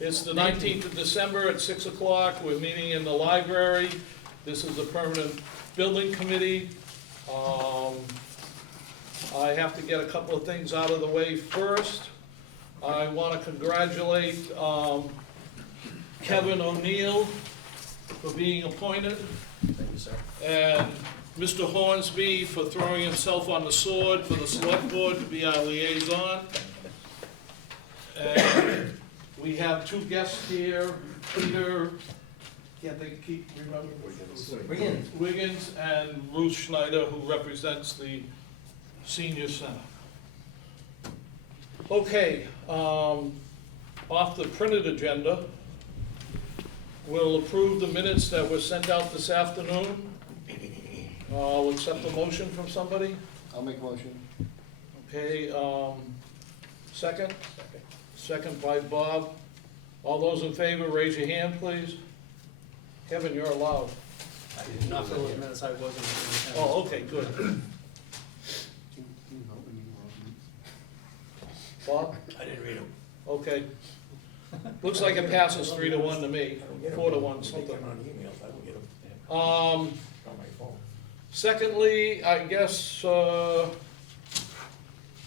It's the 19th of December at 6 o'clock. We're meeting in the library. This is the permanent building committee. I have to get a couple of things out of the way first. I want to congratulate Kevin O'Neill for being appointed, Thank you, sir. and Mr. Hornsby for throwing himself on the sword for the select board to be our liaison. And we have two guests here, Peter, can't they keep remembering? Wiggins and Ruth Schneider, who represents the senior center. Okay, off the printed agenda, we'll approve the minutes that were sent out this afternoon. I'll accept a motion from somebody. I'll make a motion. Okay, second? Second by Bob. All those in favor, raise your hand, please. Kevin, you're allowed. I did not fill the minutes, I wasn't. in Oh, okay, good. Can you vote when you vote? Bob? I didn't read them. Okay. Looks like it passes 3-1 to me, 4-1, something. On emails, I don't get them Um, on my phone. secondly, I guess,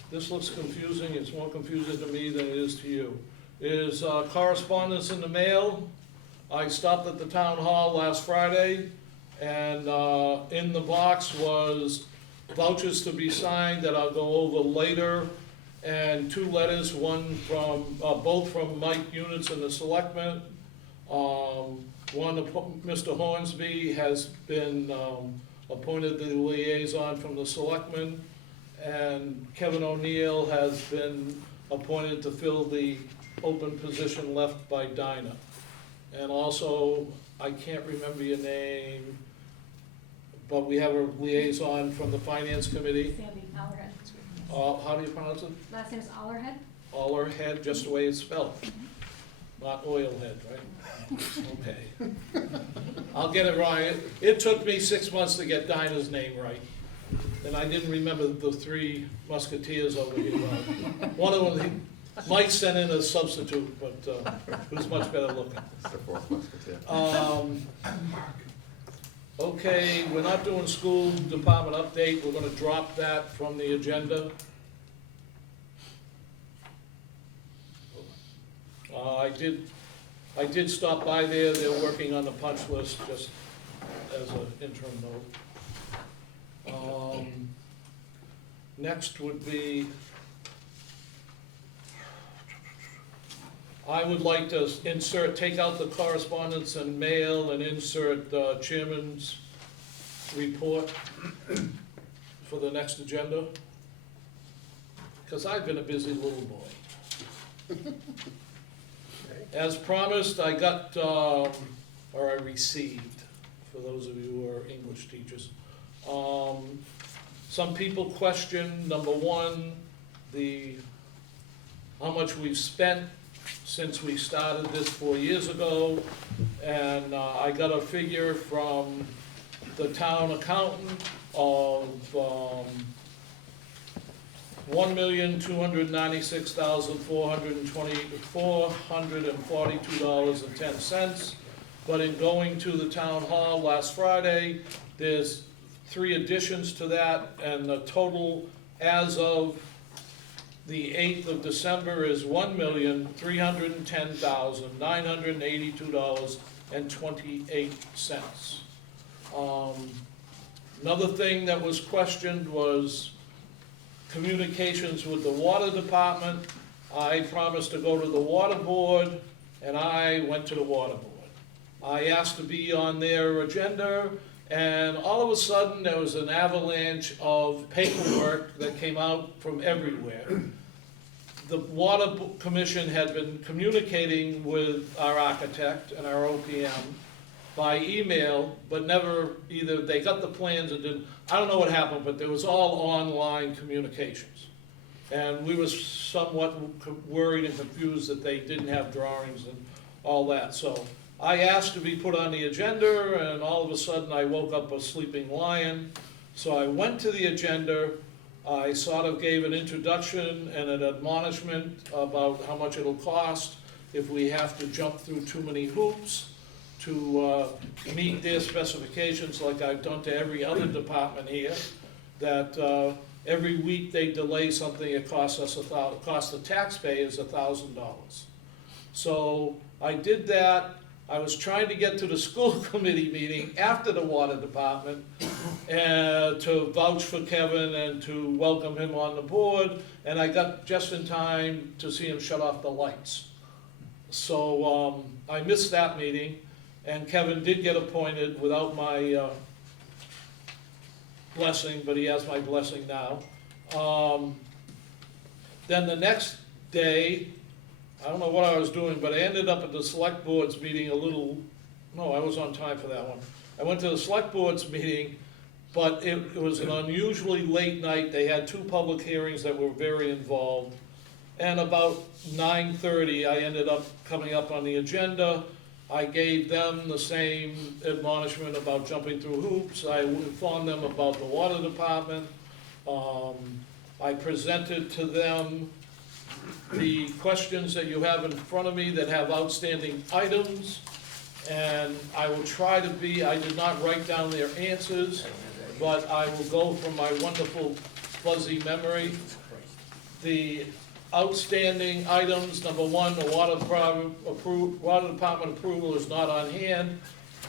this looks confusing, it's more confusing to me than it is to you. Is correspondence in the mail. I stopped at the town hall last Friday, and in the box was vouchers to be signed that I'll go over later, and two letters, one from, both from Mike Units and the selectmen. One, Mr. Hornsby has been appointed the liaison from the selectmen, and Kevin O'Neill has been appointed to fill the open position left by Dinah. And also, I can't remember your name, but we have a liaison from the finance committee. Sandy Allerhead. How do you pronounce it? Last name is Allerhead. Allerhead, just the way it's spelled. Not oilhead, right? Okay. I'll get it right. It took me 6 months to get Dinah's name right. And I didn't remember the three musketeers over here. One of them, Mike sent in a substitute, but who's much better looking. It's the fourth musketeer. Okay, we're not doing school department update. We're gonna drop that from the agenda. I did stop by there. They're working on the punch list, just as an interim note. Next would be, I would like to take out the correspondence and mail and insert chairman's report for the next agenda. Because I've been a busy little boy. As promised, I got, or I received, for those of you who are English teachers. Some people question, number one, how much we've spent since we started this 4 years ago. And I got a figure from the town accountant of $1,296,442.10. But in going to the town hall last Friday, there's 3 additions to that, and the total as of the 8th of December is $1,310,982.28. Another thing that was questioned was communications with the water department. I promised to go to the water board, and I went to the water board. I asked to be on their agenda, and all of a sudden, there was an avalanche of paperwork that came out from everywhere. The Water Commission had been communicating with our architect and our OPM by email, but never either, they got the plans and didn't, I don't know what happened, but there was all online communications. And we were somewhat worried and confused that they didn't have drawings and all that. So I asked to be put on the agenda, and all of a sudden I woke up a sleeping lion. So I went to the agenda. I sort of gave an introduction and an admonishment about how much it'll cost, if we have to jump through too many hoops to meet their specifications, like I've done to every other department here, that every week they delay something, it costs us costs the taxpayers $1,000. So I did that. I was trying to get to the school committee meeting after the water department to vouch for Kevin and to welcome him on the board, and I got just in time to see him shut off the lights. So I missed that meeting, and Kevin did get appointed without my blessing, but he has my blessing now. Then the next day, I don't know what I was doing, but I ended up at the select board's meeting no, I was on time for that one. I went to the select board's meeting, but it was an unusually late night. They had 2 public hearings that were very involved. And about 9:30, I ended up coming up on the agenda. I gave them the same admonishment about jumping through hoops. I informed them about the water department. I presented to them the questions that you have in front of me that have outstanding items, and I will try to I did not write down their answers, but I will go from my wonderful fuzzy memory. The outstanding items, number 1, the water department approval is not on hand,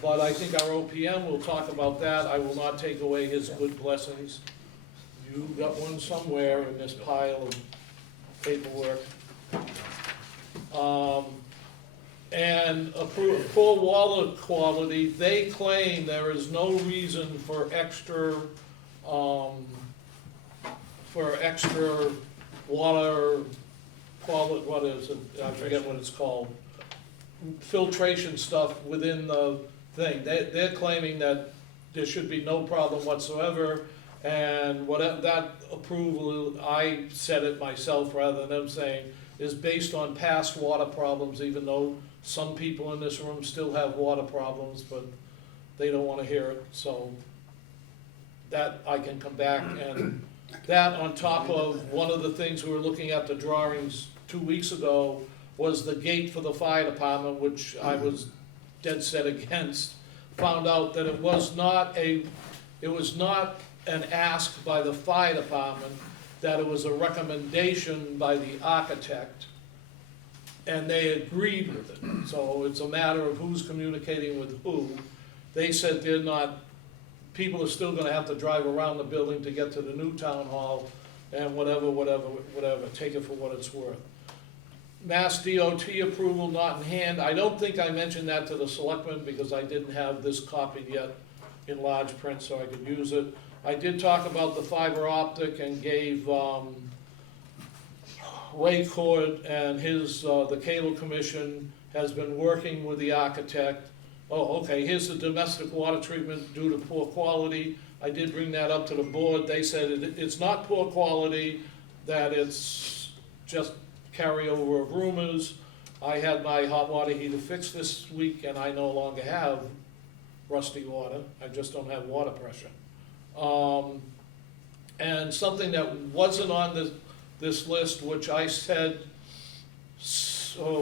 but I think our OPM will talk about that. I will not take away his good blessings. You got one somewhere in this pile of paperwork. And poor water quality, they claim there is no reason for extra water quality, what is it, I forget what it's called, filtration stuff within the thing. They're claiming that there should be no problem whatsoever, and that approval, I said it myself rather than them saying, is based on past water problems, even though some people in this room still have water problems, but they don't wanna hear it, so that I can come back, and that on top of one of the things we were looking at the drawings 2 weeks ago was the gate for the fire department, which I was dead set against. Found out that it was not an ask by the fire department, that it was a recommendation by the architect, and they agreed with it. So it's a matter of who's communicating with who. They said people are still gonna have to drive around the building to get to the new town hall, and whatever, take it for what it's worth. Mass DOT approval not in hand. I don't think I mentioned that to the selectmen because I didn't have this copied yet in large print so I could use it. I did talk about the fiber optic and gave Ray Cord and the Cable Commission has been working with the architect. Oh, okay, here's the domestic water treatment due to poor quality. I did bring that up to the board. They said it's not poor quality, that it's just carryover of rumors. I had my hot water heater fixed this week and I no longer have rusty water. I just don't have water pressure. And something that wasn't on this list, which I said,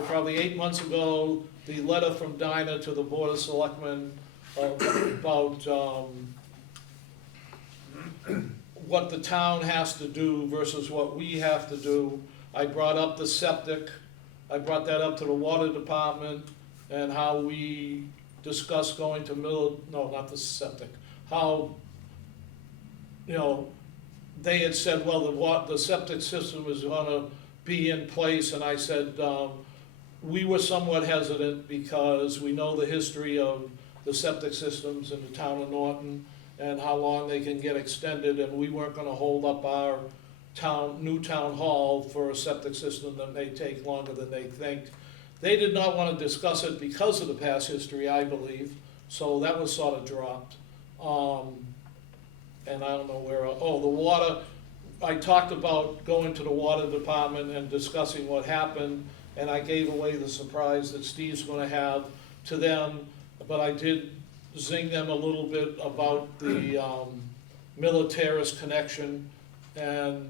probably 8 months ago, the letter from Dinah to the Board of Selectmen about what the town has to do versus what we have to do. I brought up the septic, I brought that up to the water department, and how we discussed going to no, not the septic, how, they had said, well, the septic system is gonna be in place, and I said, we were somewhat hesitant because we know the history of the septic systems in the town of Norton and how long they can get extended, and we weren't gonna hold up our new town hall for a septic system that may take longer than they think. They did not wanna discuss it because of the past history, I believe, so that was sort of dropped. And I don't know where, the water, I talked about going to the water department and discussing what happened, and I gave away the surprise that Steve's gonna have to them, but I did zing them a little bit about the Militaris connection and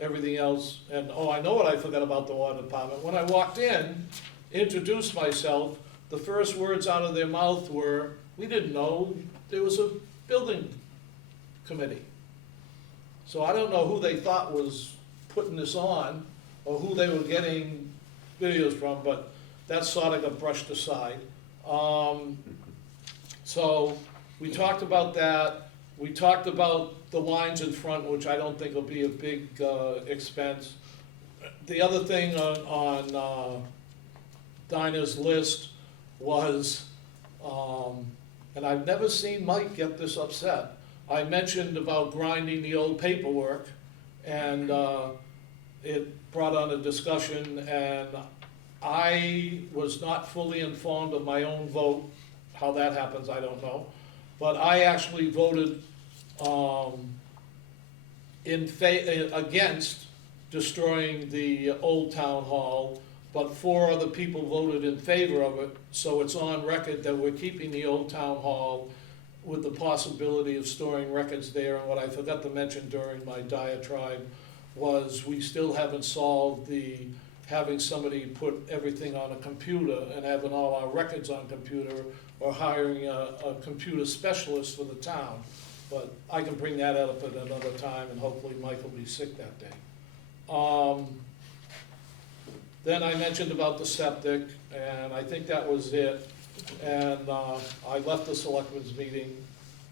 everything else. And I know what I forgot about the water department. When I walked in, introduced myself, the first words out of their mouth were, we didn't know there was a building committee. So I don't know who they thought was putting this on, or who they were getting videos from, but that sort of got brushed aside. So we talked about that. We talked about the lines in front, which I don't think will be a big expense. The other thing on Dinah's list was, and I've never seen Mike get this upset. I mentioned about grinding the old paperwork, and it brought on a discussion, and I was not fully informed of my own vote. How that happens, I don't know. But I actually voted against destroying the old town hall, but 4 other people voted in favor of it, so it's on record that we're keeping the old town hall with the possibility of storing records there. And what I forgot to mention during my diatribe was we still haven't solved having somebody put everything on a computer and having all our records on computer, or hiring a computer specialist for the town. But I can bring that up at another time, and hopefully Mike will be sick that day. Then I mentioned about the septic, and I think that was it. And I left the selectmen's meeting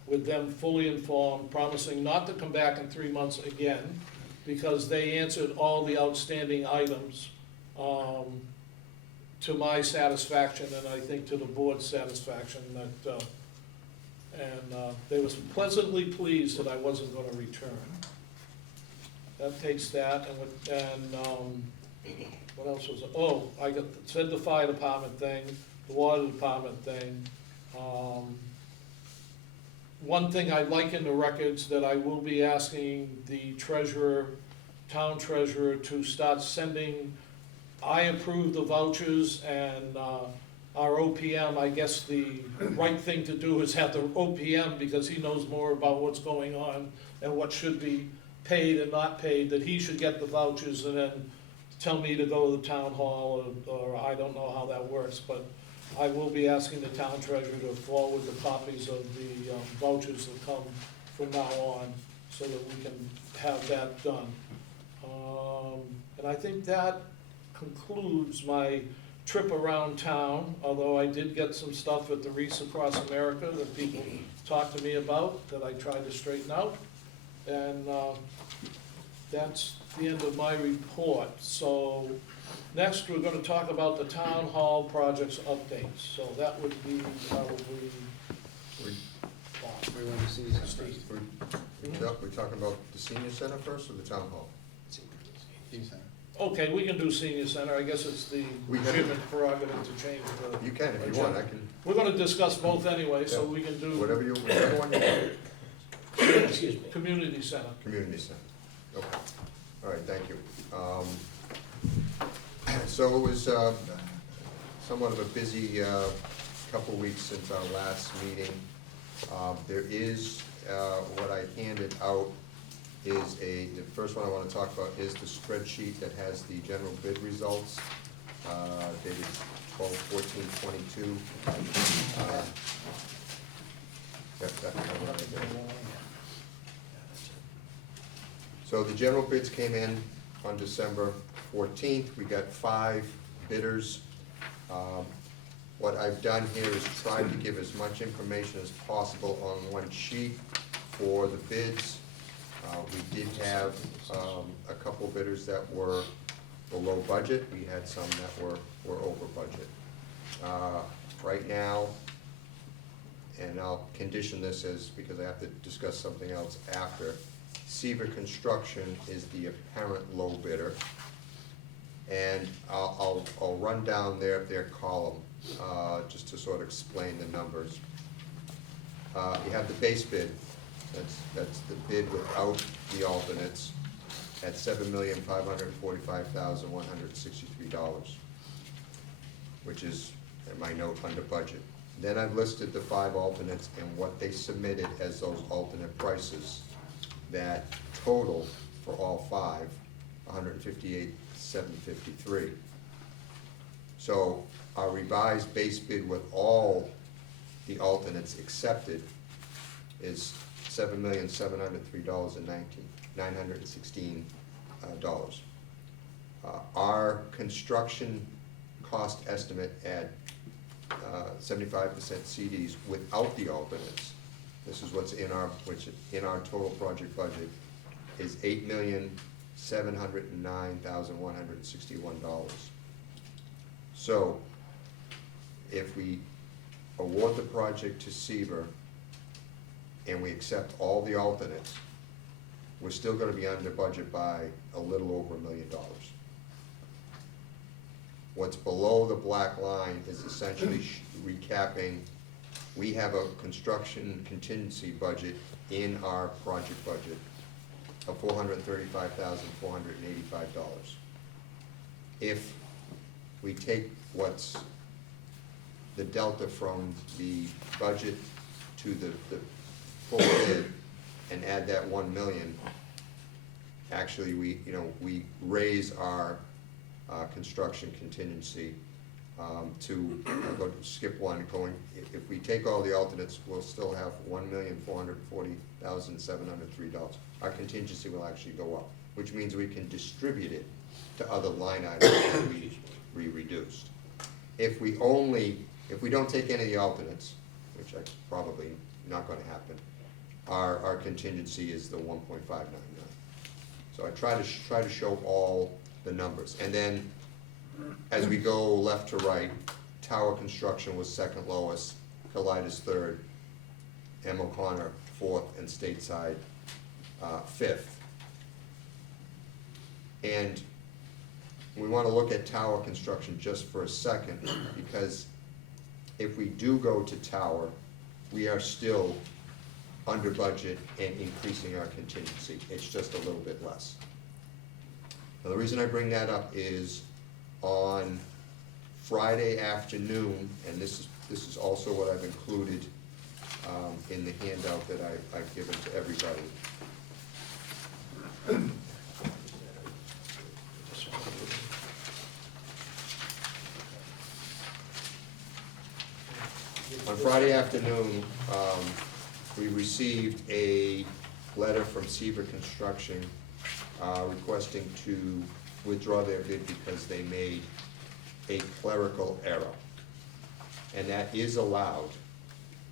with them fully informed, promising not to come back in 3 months again, because they answered all the outstanding items to my satisfaction, and I think to the board's satisfaction, that, they was pleasantly pleased that I wasn't gonna return. That takes that, and what else was it? Oh, said the fire department thing, the water department thing. One thing I like in the records that I will be asking the treasurer, town treasurer, to start sending. I approve the vouchers, and our OPM, I guess the right thing to do is have the OPM, because he knows more about what's going on and what should be paid and not paid, that he should get the vouchers and then tell me to go to the town hall, or I don't know how that works, but I will be asking the town treasurer to forward the copies of the vouchers that come from now on, so that we can have that done. And I think that concludes my trip around town, although I did get some stuff at the Wreaths Across America that people talked to me about, that I tried to straighten out. And that's the end of my report. So next, we're gonna talk about the town hall projects updates. So that would be probably We want to see this Steve. first. We talking about the senior center first, or the town hall? Senior center. Okay, we can do senior center. I guess it's the We can. chairman's prerogative to change the. You can if you want, I can, We're gonna discuss both anyway, so we can do whichever one you want. Excuse me. community center. Community center, okay. All right, thank you. So it was somewhat of a busy couple weeks since our last meeting. There is, what I handed out is the first one I wanna talk about is the spreadsheet that has the general bid results, dated 12/14/22. That one right there. So the general bids came in on December 14th. We got 5 bidders. What I've done here is tried to give as much information as possible on one sheet for the bids. We did have a couple bidders that were below budget. We had some that were over budget. Right now, and I'll condition this as, because I have to discuss something else after, Seaver Construction is the apparent low bidder. And I'll run down their column, just to sort of explain the numbers. You have the base bid, that's the bid without the alternates, at $7,545,163, which is, in my note, under budget. Then I've listed the 5 alternates and what they submitted as those alternate prices, that total for all 5, $158,753. So our revised base bid with all the alternates accepted is $7,703,916. Our construction cost estimate at 75% CDs without the alternates, this is what's in our total project budget, is $8,709,161. So, if we award the project to Seaver and we accept all the alternates, we're still gonna be under budget by a little over $1 million. What's below the black line is essentially recapping, we have a construction contingency budget in our project budget of $435,485. If we take what's the delta from the budget to the full bid and add that 1 million, actually, we raise our construction contingency to, I'll skip one, if we take all the alternates, we'll still have $1,440,703. Our contingency will actually go up, which means we can distribute it to other line items that we reduced. If we don't take any of the alternates, which I probably not gonna happen, our contingency is the 1.599. So I try to show all the numbers. And then, as we go left to right, tower construction was second lowest, Colitis third, M. O'Connor fourth, and Stateside fifth. And we wanna look at tower construction just for a second, because if we do go to tower, we are still under budget and increasing our contingency. It's just a little bit less. Now, the reason I bring that up is on Friday afternoon, and this is also what I've included in the handout that I've given to everybody. On Friday afternoon, we received a letter from Seaver Construction requesting to withdraw their bid because they made a clerical error. And that is allowed.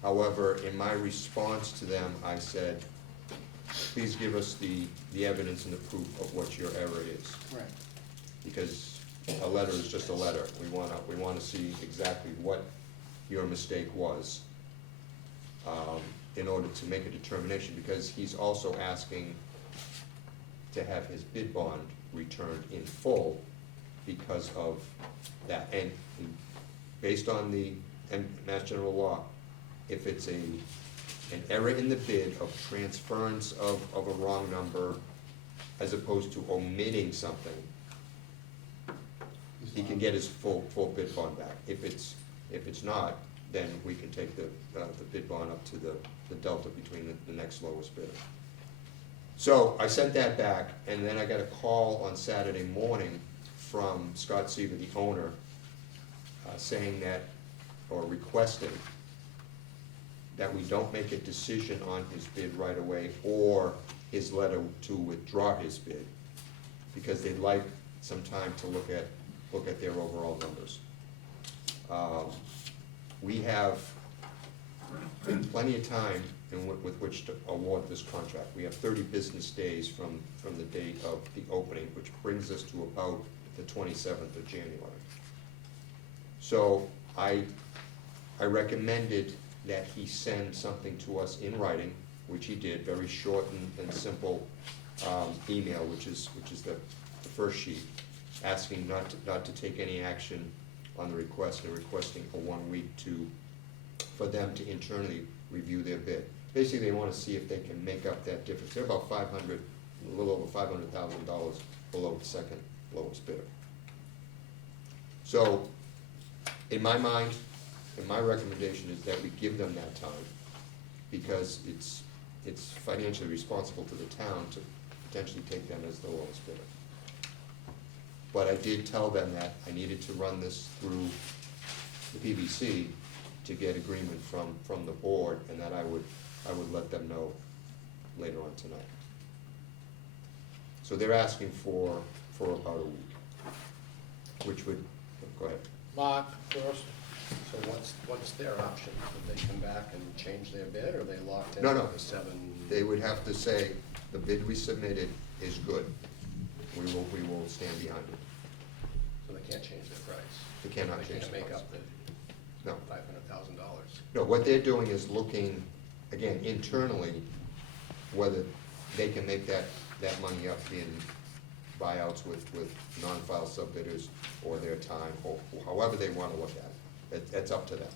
However, in my response to them, I said, please give us the evidence and the proof of what your error is. Right. Because a letter is just a letter. We wanna see exactly what your mistake was, in order to make a determination, because he's also asking to have his bid bond returned in full because of that. And based on the Mass General Law, if it's an error in the bid of transference of a wrong number as opposed to omitting something, he can get his full bid bond back. If it's not, then we can take the bid bond up to the delta between the next lowest bidder. So I sent that back, and then I got a call on Saturday morning from Scott Seaver, the owner, saying that, or requesting that we don't make a decision on his bid right away or his letter to withdraw his bid, because they'd like some time to look at their overall numbers. We have plenty of time with which to award this contract. We have 30 business days from the date of the opening, which brings us to about the 27th of January. So I recommended that he send something to us in writing, which he did, very short and simple email, which is the first sheet, asking not to take any action on the request and requesting a 1 week for them to internally review their bid. Basically, they want to see if they can make up that difference. They're about a little over $500,000 below the second lowest bidder. So, in my mind, and my recommendation is that we give them that time, because it's financially responsible to the town to potentially take them as the lowest bidder. But I did tell them that I needed to run this through the PVC to get agreement from the board, and that I would let them know later on tonight. So they're asking for about a week, which would, go ahead. Mark first. So what's their option? Would they come back and change their bid, or are they locked in No, no. with the 7? They would have to say, the bid we submitted is good. We will stand behind it. So they can't change their price? They cannot They change can't the make price. up the No. $500,000? No, what they're doing is looking, again, internally, whether they can make that money up in buyouts with non-file sub-bidders or their time, or however they wanna look at it. That's up to them.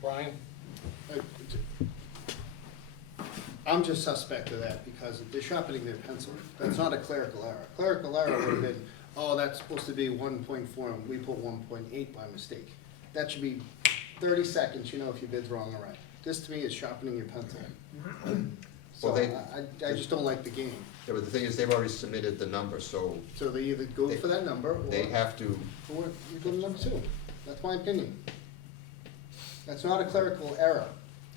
Brian? I'm just suspect of that because they're sharpening their pencil. That's not a clerical error. Clerical error would have been, oh, that's supposed to be 1.4 and we put 1.8 by mistake. That should be 30 seconds, you know if your bid's wrong or right. This to me is sharpening your pencil. So Well, I just don't like the game. Yeah, but the thing is, they've already submitted the number, so So they either go for that number or, they have to, or you go to number 2. That's my opinion. That's not a clerical error.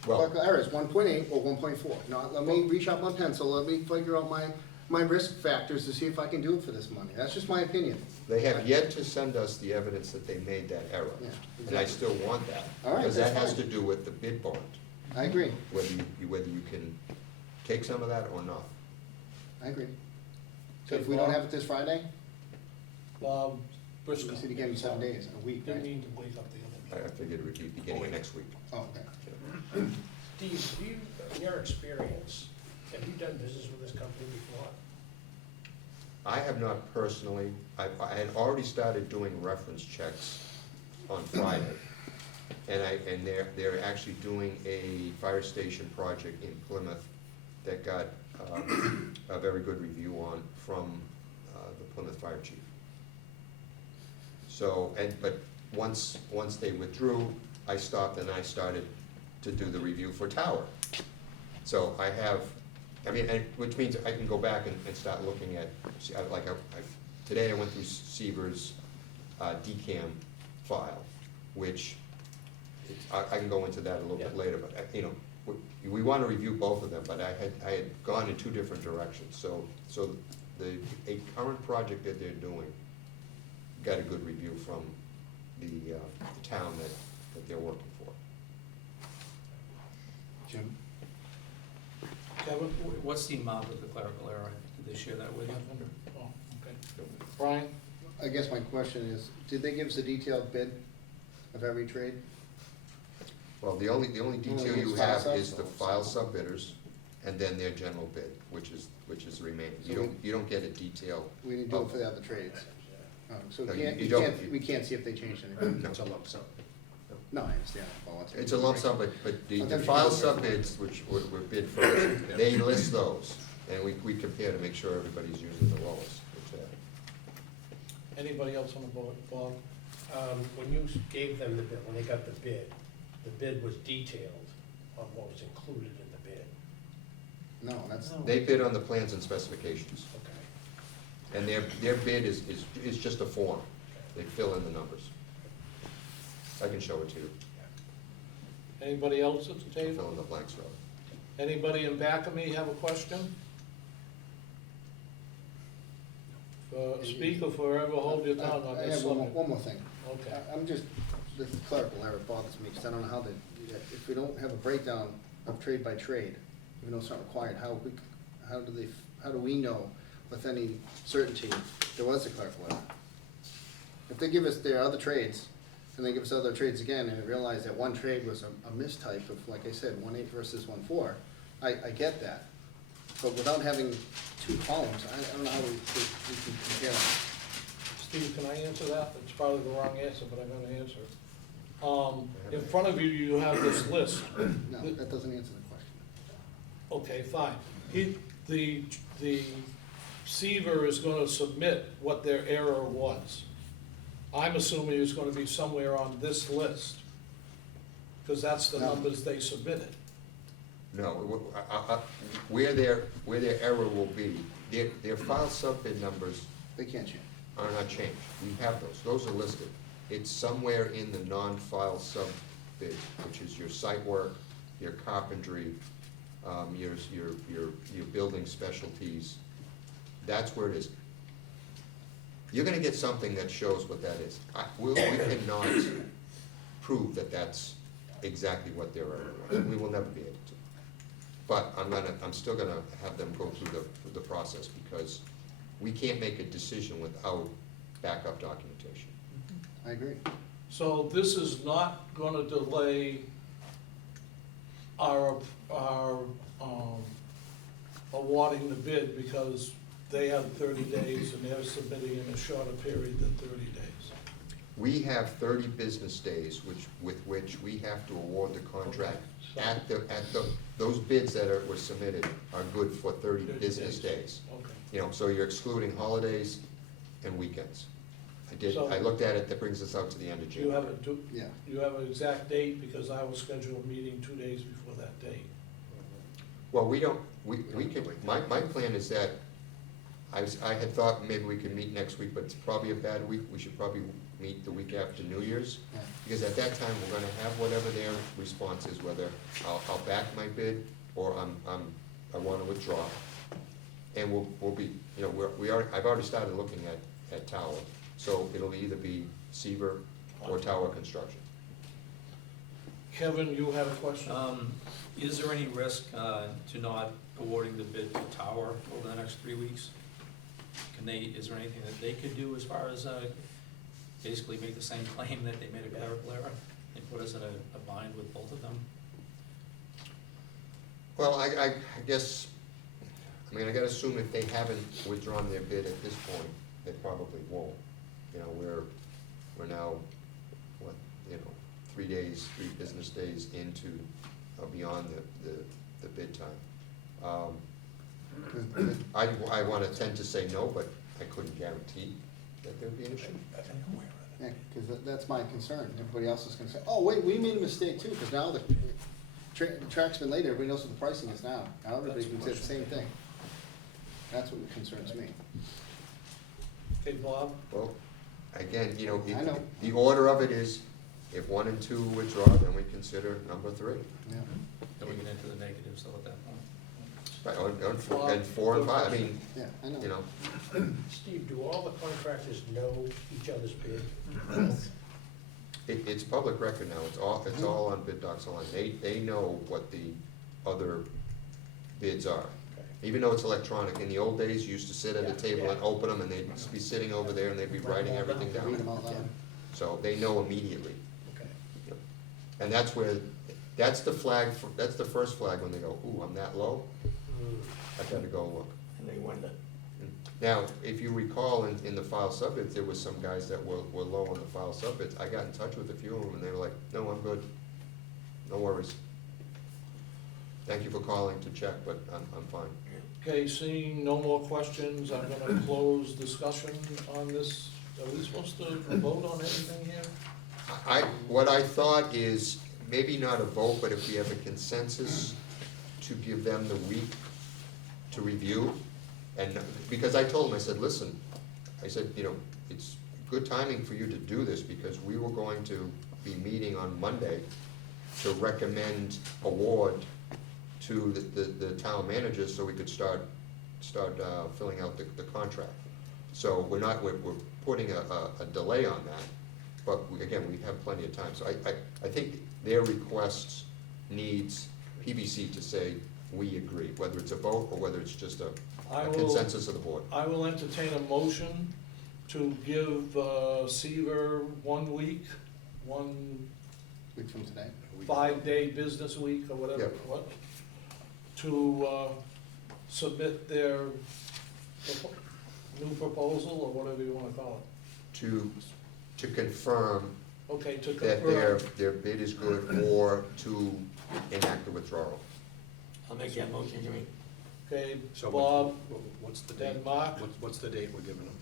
well, Clerical error is 1.8 or 1.4. Now, let me resharpen my pencil, let me figure out my risk factors to see if I can do it for this money. That's just my opinion. they have yet to send us the evidence that they made that error. Yeah, And I exactly. still want that. All right, Because that's that has fine. to do with the bid bond, I agree, whether you can take some of that or not. I agree. So if we don't have it this Friday, Bob we Briscoe. see it again in 7 days, a week, Didn't right? mean to wake up the other I figured it would be beginning of next week. Oh, okay. Steve, in your experience, have you done business with this company before? I have not personally, I had already started doing reference checks on Friday. And they're actually doing a fire station project in Plymouth that got a very good review on from the Plymouth Fire Chief. So, but once they withdrew, I stopped and I started to do the review for Tower. So I have, which means I can go back and start looking at, today I went through Seaver's DCAM file, which, I can go into that a little bit Yeah. later, but, we want to review both of them, but I had gone in two different directions. So a current project that they're doing got a good review from the town that they're working for. Jim? Kevin? What's the amount of the clerical error? Did they share that with you? Oh, okay. Brian? I guess my question is, did they give us a detailed bid of every trade? Well, the only detail you File have subs? is the file sub-bidders, and then their general bid, which is remaining. So You don't get a detail. We didn't do it for the other trades. Oh, so No, we you can't, don't- we can't see if they changed anything? No. It's a lump sum. No, I understand. Well, that's- It's a lump sum, but the Sometimes you file do it. sub-bids, which were bid first, they list those, and we compare to make sure everybody's using the lowest. Anybody else on the board? Bob? When you gave them the bid, when they got the bid was detailed on what was included in the bid. No, that's, They bid on the plans and specifications, Okay. and their bid is just a form. They fill in the numbers. I can show it to you, Anybody else at the fill table? in the blanks, rather. Anybody in back of me have a question? Speak or forever hold your tongue on I this have one subject. more thing. Okay. I'm just, this clerical error bothers me, because I don't know how they, if we don't have a breakdown of trade by trade, even though it's not required, how do we know with any certainty there was a clerical error? If they give us their other trades, and they give us other trades again, and we realize that one trade was a mistype of, like I said, 1.8 versus 1.4, I get that. But without having two columns, I don't know how we can compare them. Steve, can I answer that? It's probably the wrong answer, but I'm gonna answer it. In front of you, you have this list. No, that doesn't answer the question. Okay, fine. The Seaver is gonna submit what their error was. I'm assuming it's gonna be somewhere on this list, because that's the No. numbers they submitted. No, where their error will be, their file sub-bid numbers, They can't change. are not changed. We have those. Those are listed. It's somewhere in the non-file sub bid, which is your site work, your carpentry, your building specialties. That's where it is. You're gonna get something that shows what that is. We cannot prove that that's exactly what their error was. We will never be able to. But I'm still gonna have them go through the process, because we can't make a decision without backup documentation. I agree. So this is not gonna delay our awarding the bid, because they have 30 days and they're submitting in a shorter period than 30 days. We have 30 business days with which we have to award the contract. Those bids that were submitted are good for 30 30 business days. days. Okay. You know, so you're excluding holidays and weekends. So- I looked at it, that brings us out to the end of Do you have June. Yeah. you have an exact date, because I will schedule a meeting 2 days before that date. Well, we can, my plan is that, I had thought maybe we could meet next week, but it's probably a bad week. We should probably meet the week after New Year's. Yeah. Because at that time, we're gonna have whatever their response is, whether I'll back my bid, or I wanna withdraw. And we'll be, you know, I've already started looking at Tower, so it'll either be Seaver or Tower Construction. Kevin, you had a question? Is there any risk to not awarding the bid to Tower over the next 3 weeks? Is there anything that they could do as far as basically make the same claim that they made a clerical error and put us in a bind with both of them? Well, I guess, I gotta assume if they haven't withdrawn their bid at this point, they probably won't. You know, we're now, 3 business days into, beyond the bid time. I wanna tend to say no, but I couldn't guarantee that there'd be an issue. Yeah, because that's my concern. Everybody else is concerned. Oh, wait, we made a mistake too, because now the track's been laid, everybody knows what the pricing is now. Now everybody can say the same thing. That's what concerns me. Okay, Bob? Well, again, you know, I know. the order of it is, if 1 and 2 withdraw, then we consider number 3. Yeah. Then we get into the negatives at that point. Right, and 4 and 5, Yeah, I know. you know, Steve, do all the contractors know each other's bid? it's public record now, it's all on Bid Docs Online. They know what the other bids are. Even though it's electronic, in the old days, you used to sit at a table and open them, and they'd be sitting over there, and they'd be writing everything Read them down. out loud. So they know immediately. Okay. And that's the flag, that's the first flag when they go, ooh, I'm that low, I gotta go look. And they wonder. Now, if you recall, in the file subbids, there was some guys that were low on the file subbids. I got in touch with a few of them, and they were like, no, I'm good, no worries. Thank you for calling to check, but I'm fine. Okay, seeing no more questions, I'm gonna close discussion on this. Are we supposed to vote on anything here? What I thought is, maybe not a vote, but if we have a consensus, to give them the week to review. And, because I told them, I said, listen, I said, you know, it's good timing for you to do this, because we were going to be meeting on Monday to recommend award to the town managers, so we could start filling out the contract. So we're putting a delay on that, but again, we have plenty of time. So I think their requests needs PBC to say, we agree, whether it's a vote or whether it's just a consensus of the board. I will entertain a motion to give Seaver 1 week, 1 Week from today. 5-day business week, or whatever, Yep. what, to submit their new proposal, or whatever you wanna call To confirm it. Okay, to that confirm. their bid is good, or to enact the withdrawal. I'll make that motion, Jimmy. Okay, So Bob, what's the then date? Mark, What's the date we're giving them?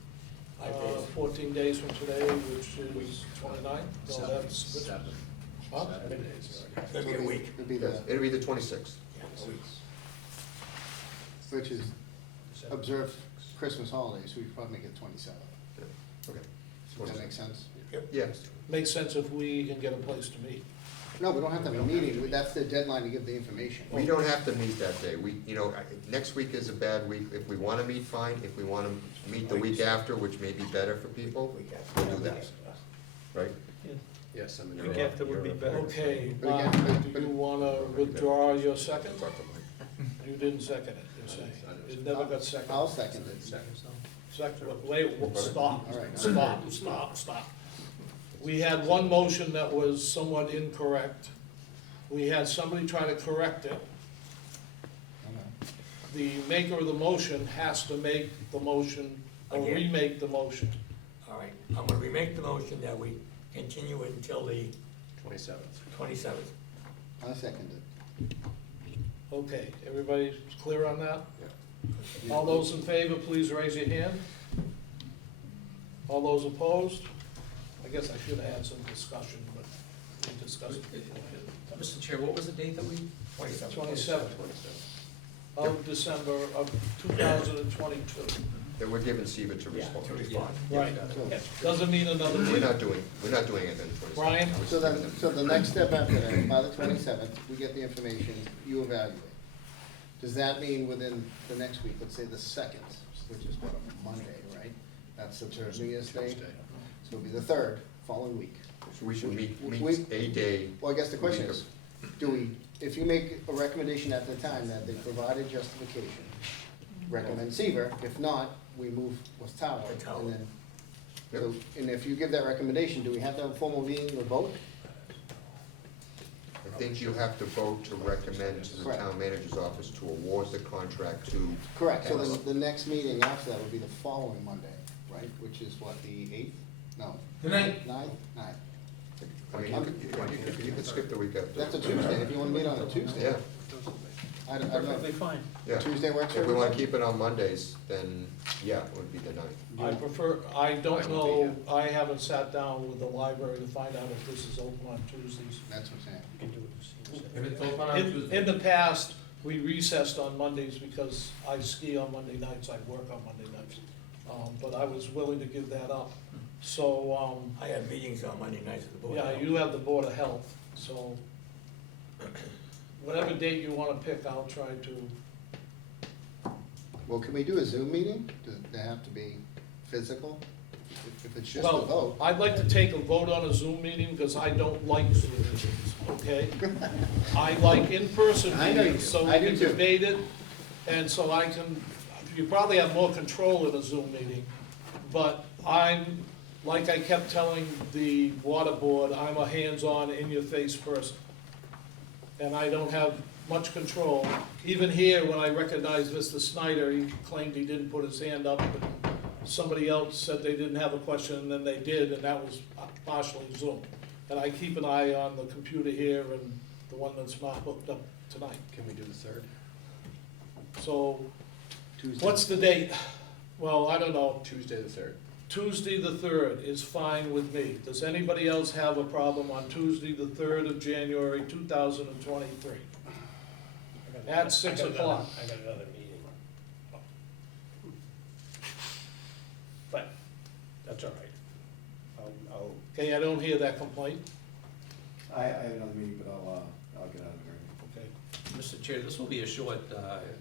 5 days. 14 days from today, which is 29? No, that's good. Seven. Huh? 7 days. It's gonna be a week. It'll be Yes, it'll be the 26th. Yeah, a week. which is observe Christmas holidays, so we could probably make it 27th. Okay. Does that make sense? Yeah, Makes sense if we can get a place to meet. No, we don't have to have a meeting, that's the deadline to give the information. we don't have to meet that day. Next week is a bad week. If we wanna meet, fine. If we wanna meet the week after, which may be better for people, we'll do that, right? Yes, I'm in Week Europe. after would be better. Okay, But again, do you wanna withdraw your second? You didn't second it, you're saying. It never got seconded. I'll second it. Second, wait, stop, All right. stop. We had one motion that was somewhat incorrect. We had somebody try to correct it. The maker of the motion has to make the motion or Again. remake the motion. All right, I'm gonna remake the motion that we continue it until the 27th. 27th. I'll second it. Okay, everybody clear on that? Yeah. All those in favor, please raise your hand. All those opposed? I guess I should have had some discussion, but we discussed it before. Mr. Chair, what was the date that we? 27th of December of 2022. Then we're giving Siva to Yeah, respond. to respond. Right, So- doesn't mean another We're meeting. not doing it on the 27th. Brian? I was So giving then, them- so the next step after that, by the 27th, we get the information, you evaluate. Does that mean within the next week, let's say the 2nd, which is what, a Monday, right? That's the New Year's Day, Tuesday. so it'll be the 3rd, following week. So we should meet We- a day. Well, I guess the question is, do we, if you make a recommendation at the time that they provided justification, recommend Seaver, if not, we move with Tower, With Tower. and then, so, and if you give that recommendation, do we have to have a formal meeting or vote? I think you have to vote to recommend to the Correct. town manager's office to award the contract to. Correct, so then the next meeting after that would be the following Monday, right, which is what, the 8th? No, Good night. 9th? I mean, you could skip the week after. That's a Tuesday, if you wanna meet on a Tuesday. Yeah, I don't know, Perfectly fine. yeah. Tuesday works for If we wanna everybody? keep it on Mondays, then, yeah, it would be the 9th. I prefer, I don't know, I haven't sat down with the library to find out if this is open on Tuesdays. That's what I'm saying. You can do it this evening. If it's open on In Tuesday. the past, we recessed on Mondays because I ski on Monday nights, I work on Monday nights. But I was willing to give that up. So, I have meetings on Monday nights at the board. yeah, you have the Board of Health, so whatever date you wanna pick, I'll try to. Well, can we do a Zoom meeting? Does it have to be physical? If it's just a Well, vote, I'd like to take a vote on a Zoom meeting, because I don't like Zoom meetings, okay? I like in-person I know you meetings, do. so I we do can too. debate it, and so I can, you probably have more control in a Zoom meeting. But I'm, like I kept telling the water board, I'm a hands-on, in-your-face person. And I don't have much control. Even here, when I recognized Mr. Snyder, he claimed he didn't put his hand up, but somebody else said they didn't have a question, and then they did, and that was partially Zoom. And I keep an eye on the computer here and the one that's not hooked up tonight. Can we do the 3rd? So, Tuesday. what's the date? Well, I don't know. Tuesday the 3rd. Tuesday, the 3rd is fine with me. Does anybody else have a problem on Tuesday, the 3rd of January, 2023? At 6 o'clock. I got another meeting. But, that's all right. I'll, Okay, I don't hear that complaint. I have another meeting, but I'll get out of here. Okay. Mr. Chair, this will be a short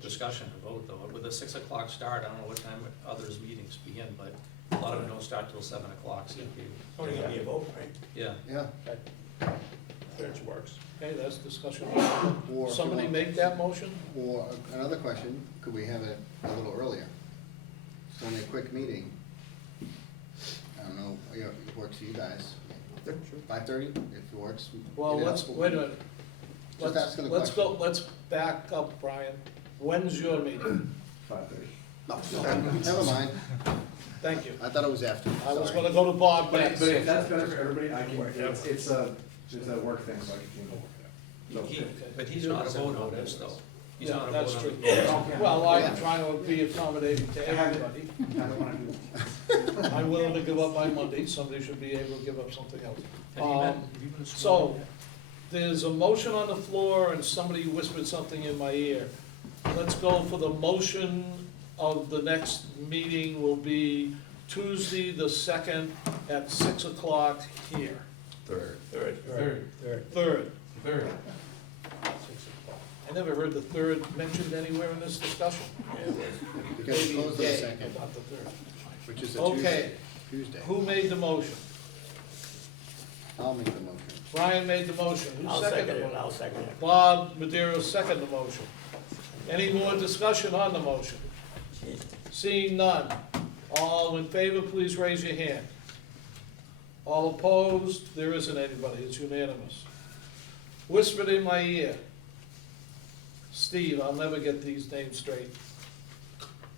discussion and vote, though. With a 6 o'clock start, I don't know what time others' meetings begin, but a lot of them don't start till 7 o'clock, so you- Only gonna be a vote, right? yeah. Yeah, third works. Okay, that's discussion. or if you Somebody want- make that motion? Or another question, could we have it a little earlier? It's only a quick meeting. I don't know, it works for you guys. Yeah, sure. 5:30, if it works. Well, get it let's, out. wait a minute. Just Let's, asking the let's go, question. let's back up, Brian. When's your meeting? 5:30. Never mind, Thank you. I thought it was after. I was Sorry. gonna go to Bob But next. if that's better for everybody, I can, it's a work thing, so I can. He- But he's not a vote on this, though. He's Yeah, not a that's vote on true. it. Well, I'm Yeah. trying to be accommodating to everybody. I don't wanna do. I'm willing to give up my Monday, somebody should be able to give up something else. Have you been- Um, have you been so- sworn in? There's a motion on the floor and somebody whispered something in my ear. Let's go for the motion of the next meeting will be Tuesday the 2nd at 6 o'clock here. Third. Third. Third. 6 o'clock. I never heard the third mentioned anywhere in this discussion. Because it Maybe closed on the day, second, not the third. which is a Okay. Tuesday. Who made the motion? I'll make the motion. Brian made the motion. Who I'll seconded second it? it, I'll second it. Bob Madero seconded the motion. Any more discussion on the motion? Seeing none. All in favor, please raise your hand. All opposed? There isn't anybody. It's unanimous. Whispered in my ear. Steve, I'll never get these names straight.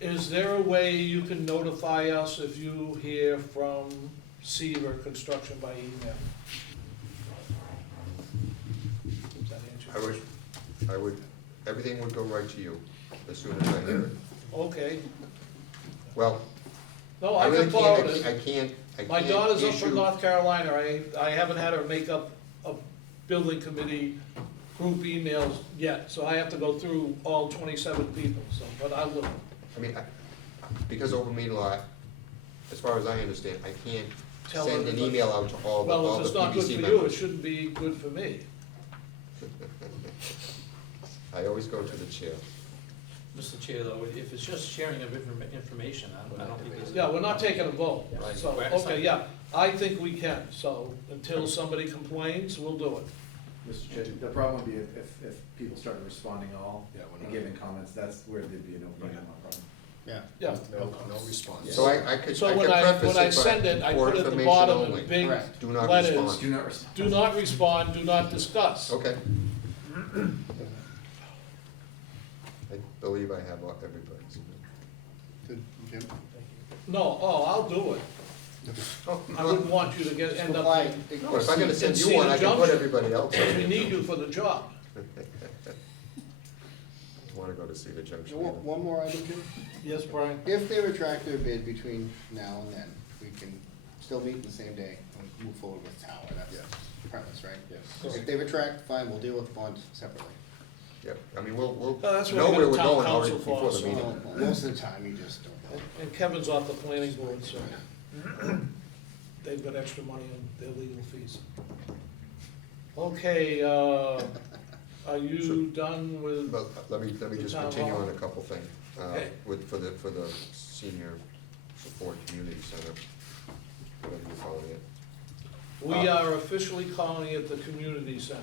Is there a way you can notify us if you hear from Seaver Construction by email? Does that answer? I would, everything would go right to you as soon as I hear it. Okay. Well, No, I I really can forward can't, it. I can't My daughter's up from issue- North Carolina. I haven't had her make up a building committee group emails yet, so I have to go through all 27 people, so, but I will. I mean, because open meeting law, as far as I understand, I can't Tell send an everybody. email out to all the Well, if it's not good for PBC you, it members. shouldn't be good for me. I always go to the chair. Mr. Chair, though, if it's just sharing of information, I don't think there's. Yeah, we're not taking a vote, Right. so, Right. okay, yeah, I think we can, so until somebody complains, we'll do it. Mr. Chair, the problem would be if people started responding all Yeah, we're and not- giving comments, that's where there'd be an open meeting law problem. Yeah. Yeah. No response. So I could So preface when I it send by, it, I for put at the information bottom only. in big Correct. Do not letters, respond. Do not respond. do not respond, do not discuss. Okay. I believe I have everybody's. Good, Jim? No, oh, I'll do it. I wouldn't want you to end up, Comply. No, if I'm gonna send See you one, the I can put junction. everybody else because we on. need you for the job. Wanna go to Cedar Junction. One one more item, Jim? Yes, Brian? If they retract their bid between now and then, we can still meet the same day and move forward with tower, that's Yes. the premise, right? Yes. If they retract, fine, we'll deal with the bond separately. Yep, I mean, we'll that's what know we where got we're town going already council before for, the so- meeting. Well, most of the time, you just don't know. And Kevin's off the planning board, so they've got extra money on their legal fees. Okay, are you done with, But let me just Town continue hall. on a couple things, Okay. for the senior support community center, whatever you're calling it. we are officially calling it the community center.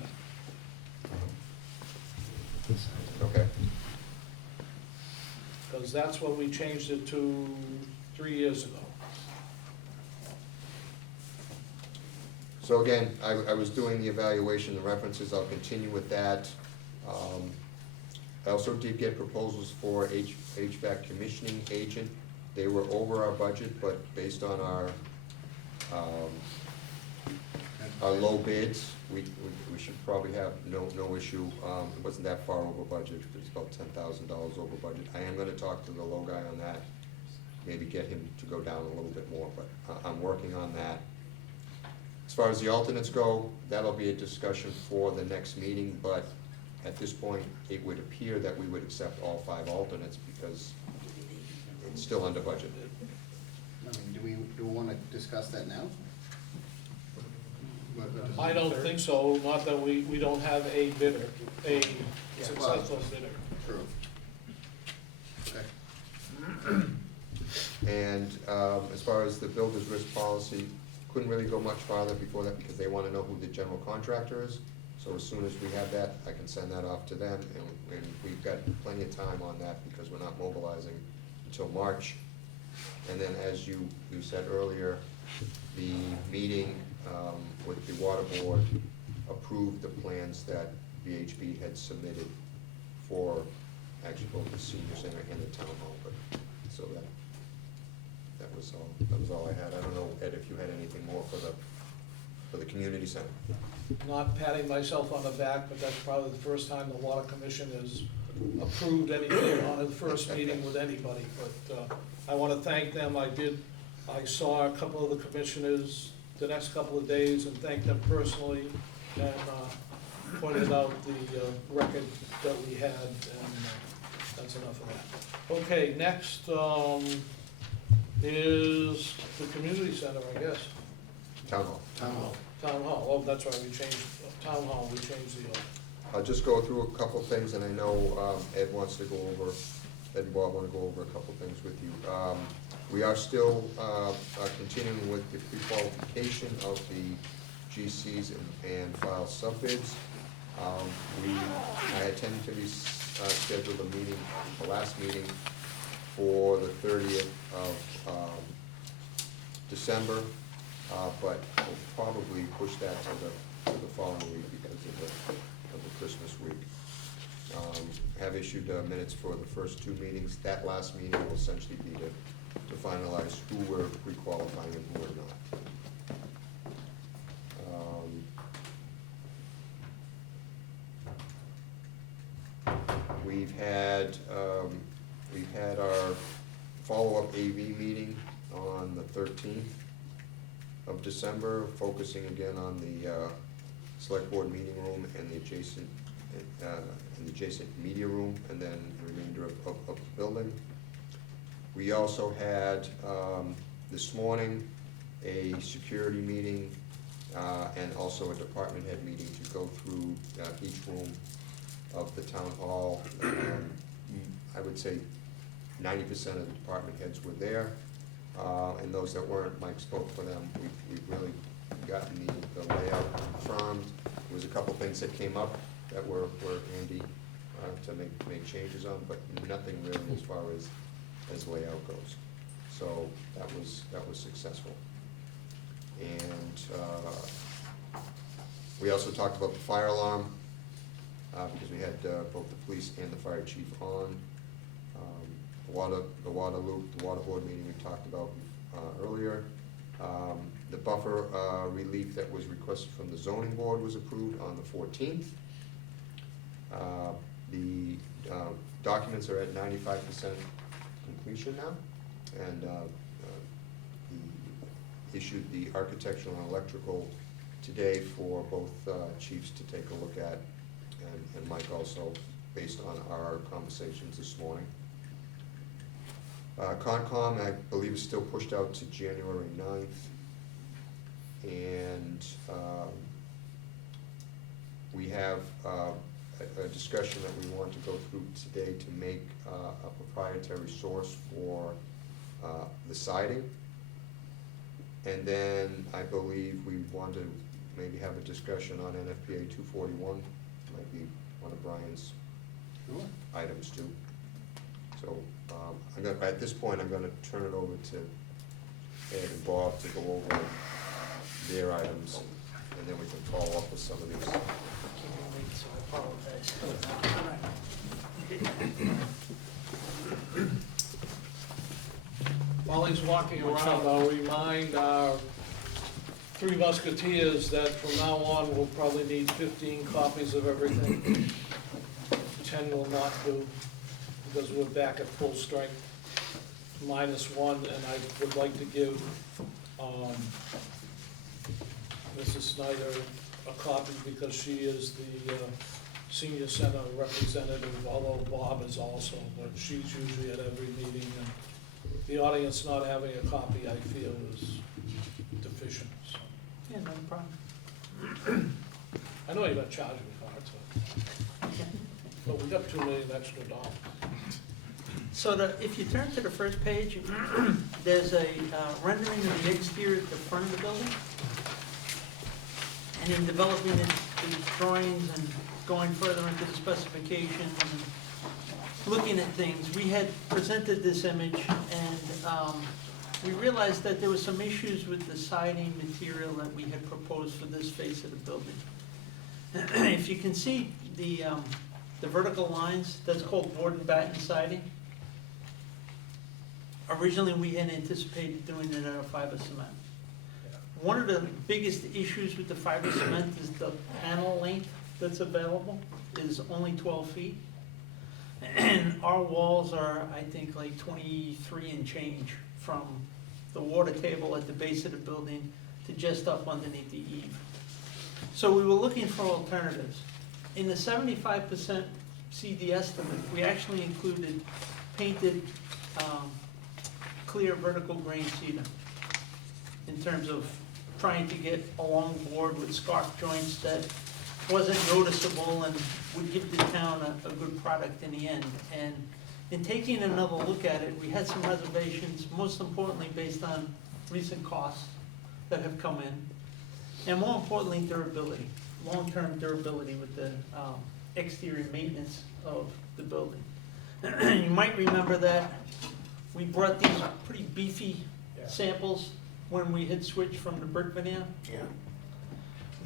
Okay, Because that's what we changed it to 3 years ago. so again, I was doing the evaluation, the references, I'll continue with that. I also did get proposals for HVAC commissioning agent. They were over our budget, but based on our low bids, we should probably have no issue. It wasn't that far over budget, it was about $10,000 over budget. I am gonna talk to the low guy on that, maybe get him to go down a little bit more, but I'm working on that. As far as the alternates go, that'll be a discussion for the next meeting, but at this point, it would appear that we would accept all 5 alternates because it's still under budget. I mean, do we wanna discuss that now? I don't think so, not that we don't have a bidder, a successful bidder. True. Okay. And as far as the builder's risk policy, couldn't really go much farther before that because they wanna know who the general contractor is. So as soon as we have that, I can send that off to them, and we've got plenty of time on that because we're not mobilizing until March. And then, as you said earlier, the meeting with the water board approved the plans that VHB had submitted for actually both the senior center and the town hall, but, so that was all I had. I don't know, Ed, if you had anything more for the community center. Not patting myself on the back, but that's probably the first time the water commission has approved anything on a first meeting with anybody, but I wanna thank them. I saw a couple of the commissioners the next couple of days and thanked them personally, and pointed out the record that we had, and that's enough of that. Okay, next, is the community center, I guess. Town hall. Town hall. Town hall, oh, that's right, we changed, town hall, we changed the, I'll just go through a couple things, and I know Ed wants to go over, Ed and Bob want to go over a couple things with you. We are still continuing with the pre-qualification of the GCs and file subbids. I had tentatively scheduled a meeting, the last meeting, for the 30th of December, but we'll probably push that to the following week because of the Christmas week. Have issued minutes for the first two meetings. That last meeting will essentially be to finalize who we're pre-qualifying and who we're not. We've had our follow-up AV meeting on the 13th of December, focusing again on the select board meeting room and the adjacent media room, and then the remainder of the building. We also had this morning a security meeting and also a department head meeting to go through each room of the town hall. I would say 90% of the department heads were there, and those that weren't, Mike spoke for them. We've really gotten the layout confirmed. There was a couple things that came up that were handy to make changes on, but nothing really as far as layout goes. So that was successful. And we also talked about the fire alarm, because we had both the police and the fire chief on. The water loop, the water board meeting we talked about earlier. The buffer relief that was requested from the zoning board was approved on the 14th. The documents are at 95% completion now, and he issued the architectural and electrical today for both chiefs to take a look at, and Mike also, based on our conversations this morning. Concom, I believe, is still pushed out to January 9th, and we have a discussion that we want to go through today to make a proprietary source for the siding. And then I believe we want to maybe have a discussion on NFPA 241, might be one of Brian's items too. So at this point, I'm gonna turn it over to Ed and Bob to go over their items, and then we can follow up with some of these. while he's walking around, I'll remind our three musketeers that from now on, we'll probably need 15 copies of everything. 10 will not do, because we're back at full strength, -1, and I would like to give Mrs. Snyder a copy because she is the senior center representative, although Bob is also, but she's usually at every meeting, and the audience not having a copy, I feel, is deficient, so. Yeah, no problem. I know you're gonna charge me for it, but we got $2 million extra. So if you turn to the first page, there's a rendering of the exterior at the front of the building. And in developing the drawings and going further into the specifications and looking at things, we had presented this image, and we realized that there were some issues with the siding material that we had proposed for this face of the building. If you can see the vertical lines, that's called board and batten siding. Originally, we had anticipated doing it out of fiber cement. One of the biggest issues with the fiber cement is the panel length that's available is only 12 feet. And our walls are, I think, like 23 and change from the water table at the base of the building to just up underneath the eave. So we were looking for alternatives. In the 75% CD estimate, we actually included painted clear vertical grain cedar in terms of trying to get along board with scarf joints that wasn't noticeable and would give the town a good product in the end. And in taking another look at it, we had some reservations, most importantly based on recent costs that have come in, and more importantly, durability, long-term durability with the exterior maintenance of the building. You might remember that we brought these pretty beefy Yeah. samples when we had switched from the brick veneer. Yeah.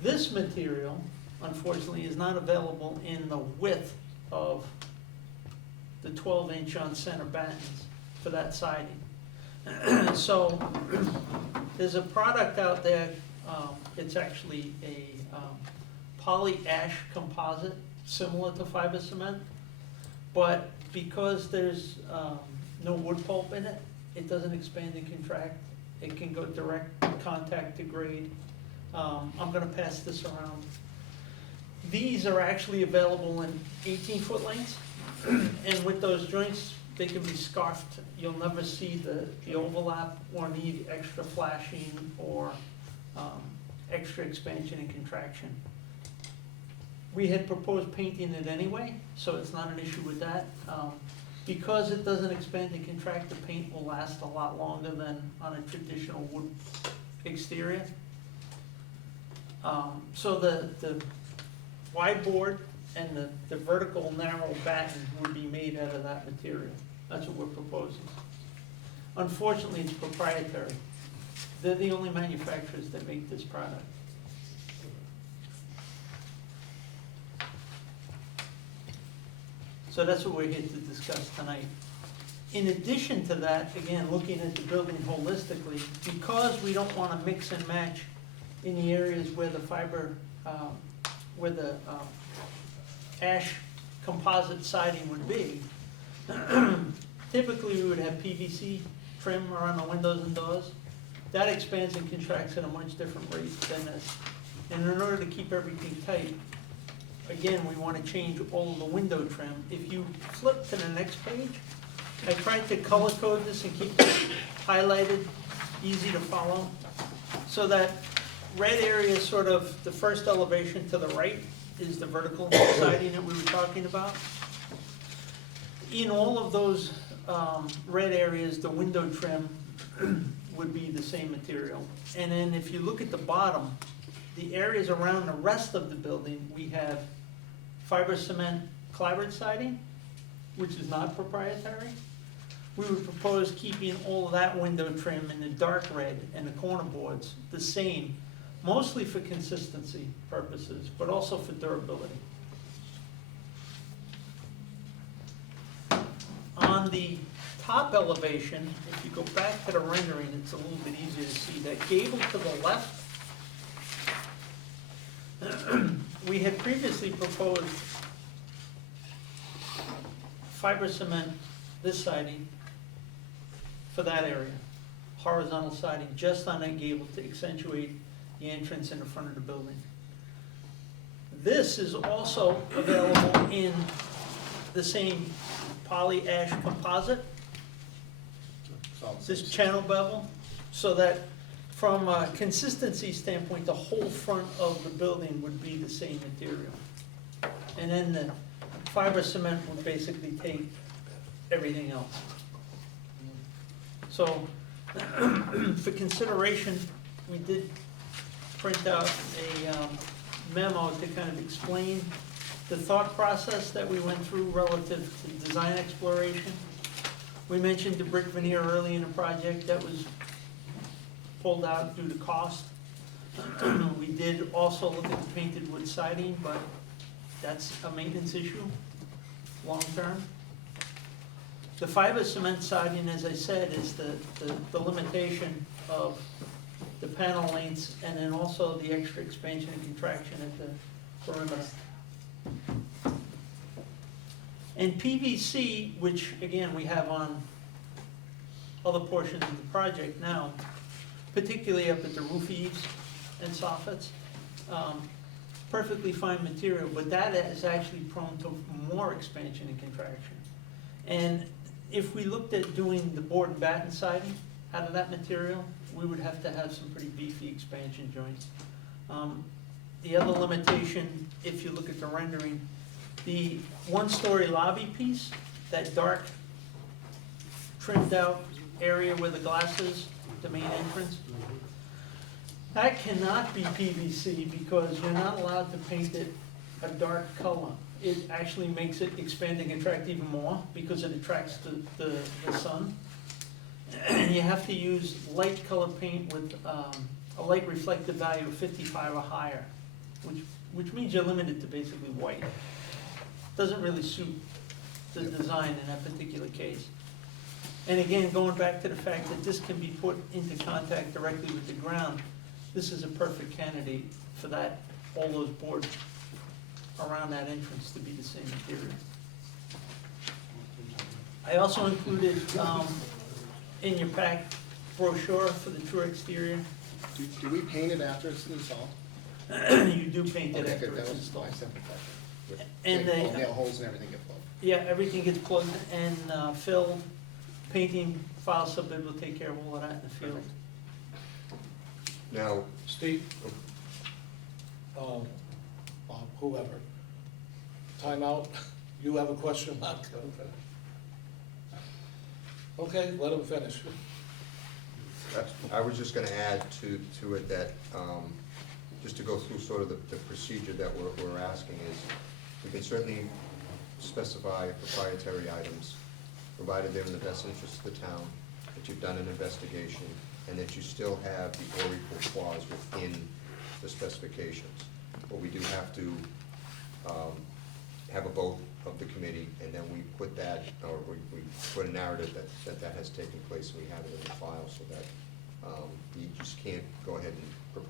This material, unfortunately, is not available in the width of the 12-inch on center battens for that siding. So, there's a product out there, it's actually a poly ash composite, similar to fiber cement, but because there's no wood pulp in it, it doesn't expand and contract. It can go direct contact to grade. I'm gonna pass this around. These are actually available in 18-foot lengths, and with those joints, they can be scarfed. You'll never see the overlap or need extra flashing or extra expansion and contraction. We had proposed painting it anyway, so it's not an issue with that. Because it doesn't expand and contract, the paint will last a lot longer than on a traditional wood exterior. So the wide board and the vertical narrow batten would be made out of that material. That's what we're proposing. Unfortunately, it's proprietary. They're the only manufacturers that make this product. So that's what we're here to discuss tonight. In addition to that, again, looking at the building holistically, because we don't want to mix and match in the areas where the fiber, where the ash composite siding would be, typically we would have PVC trim around the windows and doors. That expands and contracts at a much different rate than this. And in order to keep everything tight, again, we want to change all of the window trim. If you flip to the next page, I tried to color code this and keep it highlighted, easy to follow. So that red area is sort of the first elevation to the right is the vertical siding that we were talking about. In all of those red areas, the window trim would be the same material. And then if you look at the bottom, the areas around the rest of the building, we have fiber cement clapboard siding, which is not proprietary. We would propose keeping all of that window trim in the dark red and the corner boards the same, mostly for consistency purposes, but also for durability. On the top elevation, if you go back to the rendering, it's a little bit easier to see. That gable to the left, we had previously proposed fiber cement, this siding, for that area, horizontal siding, just on that gable to accentuate the entrance in the front of the building. This is also available in the same poly ash composite, this channel bevel, so that from a consistency standpoint, the whole front of the building would be the same material. And then the fiber cement would basically take everything else. So, for consideration, we did print out a memo to kind of explain the thought process that we went through relative to design exploration. We mentioned the brick veneer early in the project that was pulled out due to cost. We did also look at the painted wood siding, but that's a maintenance issue, long-term. The fiber cement siding, as I said, is the limitation of the panel lengths and then also the extra expansion and contraction at the perimeter. And PVC, which again we have on other portions of the project now, particularly up at the roof eaves and soffits, perfectly fine material, but that is actually prone to more expansion and contraction. And if we looked at doing the board and batten siding out of that material, we would have to have some pretty beefy expansion joints. The other limitation, if you look at the rendering, the one-story lobby piece, that dark trimmed out area where the glass is, the main entrance, that cannot be PVC because you're not allowed to paint it a dark color. It actually makes it expand and contract even more because it attracts the sun. And you have to use light colored paint with a light reflective value of 55 or higher, which means you're limited to basically white. Doesn't really suit the design in that particular case. And again, going back to the fact that this can be put into contact directly with the ground, this is a perfect candidate for that, all those boards around that entrance to be the same material. I also included in your pack brochure for the true exterior. Do we paint it after it's installed? You do paint it Okay, after good, that it's was installed. my simple question. And All they, nail holes and everything get plugged. yeah, everything gets plugged and filled. Painting, file subbid will take care of all of that in the field. Now, Steve, Bob, whoever, time out. You have a question, Mark? Okay, let him finish. I was just gonna add to it that, just to go through sort of the procedure that we're asking is, we can certainly specify proprietary items, provided they're in the best interest of the town, that you've done an investigation, and that you still have the or equal clause within the specifications. But we do have to have a vote of the committee, and then we put that, or we put a narrative that has taken place, and we have it in the file, so that you just can't go ahead and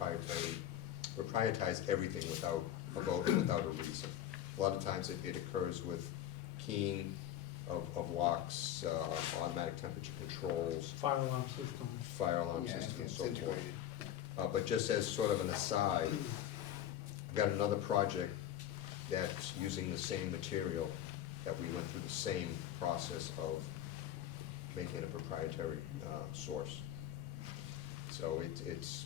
proprietize everything without a vote and without a reason. A lot of times it occurs with keying of locks, automatic temperature controls, Fire alarm system. fire alarm Yeah, system, and it's so forth. integrated. But just as sort of an aside, I've got another project that's using the same material, that we went through the same process of making a proprietary source. So it's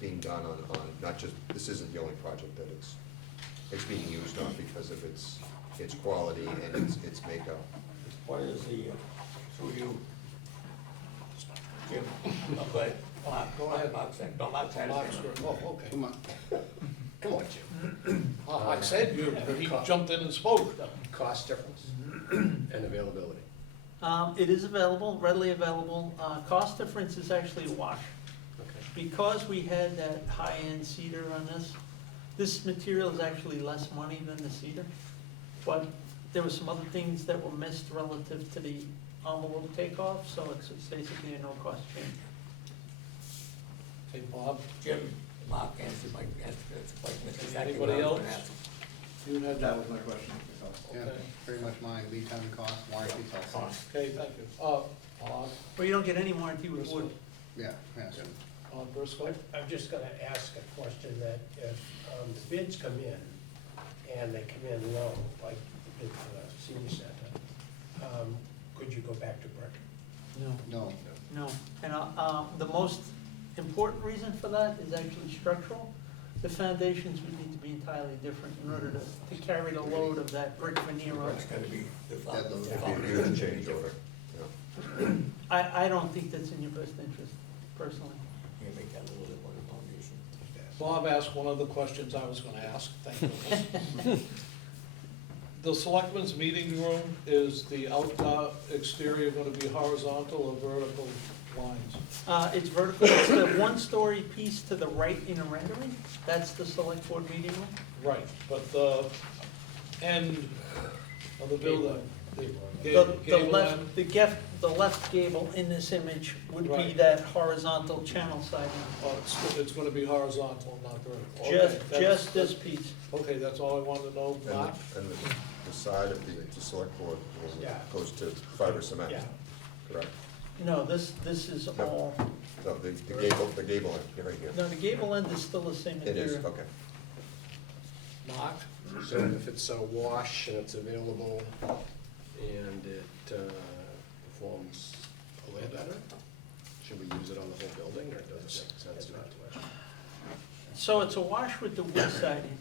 being done on not just, this isn't the only project that it's being used on because of its quality and its makeup. What is the, through you, Jim, go ahead. Go ahead. Mark's had his hand up. Oh, okay. Come on. Come on, Jim. I said you, but he jumped in and spoke. Cost difference and availability. It is available, readily available. Cost difference is actually a wash. Okay. Because we had that high-end cedar on this material is actually less money than the cedar. But there were some other things that were missed relative to the envelope takeoff, so it's basically a no-cost change. Hey, Bob, Jim, Mark answered my, that's exactly what Anybody I was else? gonna ask. you had That that. was my question. Yeah, Okay. pretty much mine, lead time and cost, warranty, it's all. Cost. Okay, thank you. Bob, Well, you don't get any warranty with wood. Yeah, yeah. Briscoe? I'm just gonna ask a question that if the bids come in and they come in low, like the bid for the senior center, could you go back to brick? No. No, No, and the most important reason for that is actually structural. The foundations would need to be entirely different in order to carry the load of that brick veneer on. It's gonna be, the That the load. If you do the change order, yeah. I don't think that's in your best interest, personally. You make that a little bit more foundation. Bob asked one of the questions I was gonna ask, thank you. The selectmen's meeting room, is the outdoor exterior gonna be horizontal or vertical lines? It's vertical, it's the one-story piece to the right in a rendering. That's the select board meeting room. Right, but the end of the building, the The gable left, end, the left gable in this image would be Right. that horizontal channel siding. it's gonna be horizontal, not vertical. Okay, Just that's- this piece. Okay, that's all I wanted to know, And Mark? the side of the select board Yeah. goes to fiber cement, Yeah. correct? No, this is all, No, the gable end, right here. no, the gable end is still the same It material. is, okay. Mark? So if it's a wash and it's available, and it performs a little better, should we use it on the whole building, or does it make sense That's to? not the question. So it's a wash with the wood siding.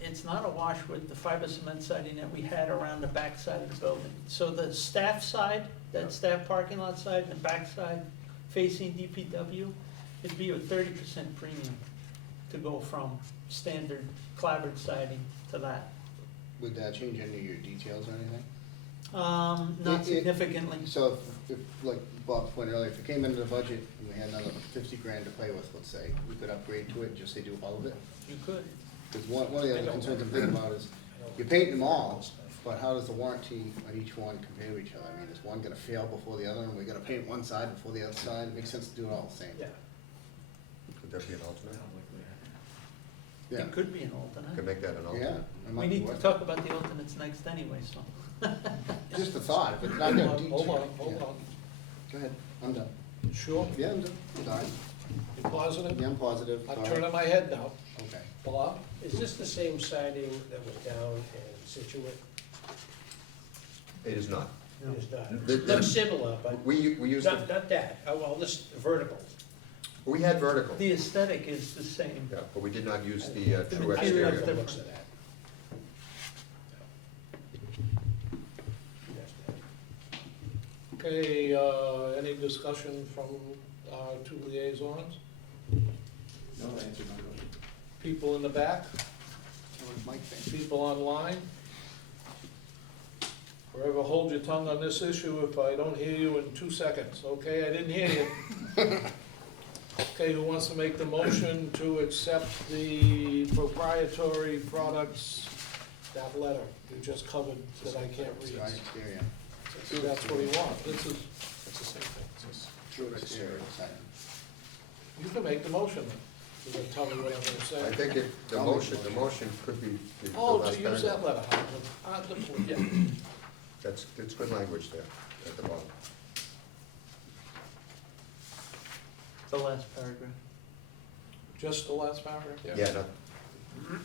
It's not a wash with the fiber cement siding that we had around the back side of the building. So the staff side, that staff parking lot side, and the back side facing DPW, it'd be a 30% premium to go from standard clapboard siding to that. Would that change any of your details or anything? Not significantly. So if, like Bob's point earlier, if it came into the budget and we had another 50 grand to play with, let's say, we could upgrade to it, just say do all of it? You could. Because one of the other concerns I'm thinking about is, you're painting them all, but how does the warranty on each one compare to each other? I mean, is one gonna fail before the other, and we gotta paint one side before the other side? It makes sense to do it all the same. Yeah, Could that be an alternate? Yeah, It could be an alternate. Could make that an yeah. alternate? it We might be need to worth talk about the alternates next anyway, so. Just a thought, if it's not gonna detail. Hold on, Yeah. hold on. Go ahead, I'm done. Sure? Yeah, I'm done, sorry. You positive? Yeah, I'm positive, I'm sorry. turning my head now. Okay. Bob? is this the same siding that was down in Situate? It is not. It is not. The- Looks similar, but We use, not that, oh, well, this vertical. we had vertical, The aesthetic is the same. yeah, but we did not use the The true material I exterior. like is the looks of that. Okay, any discussion from our two liaisons? No, answer my question. People in the back, What does Mike think? people online? Forever hold your tongue on this issue if I don't hear you in 2 seconds, okay? I didn't hear you. Okay, who wants to make the motion to accept the proprietary products, that letter you just covered that I can't read? Right exterior. That's what he wants, this is, It's the same thing, it's just. True exterior siding. you can make the motion then. You're gonna tell me what I'm gonna I say. think it, the motion could be the Oh, last to use that paragraph. letter, yeah. That's, it's good language there at the bottom. The last paragraph. Just the last paragraph? Yeah, not,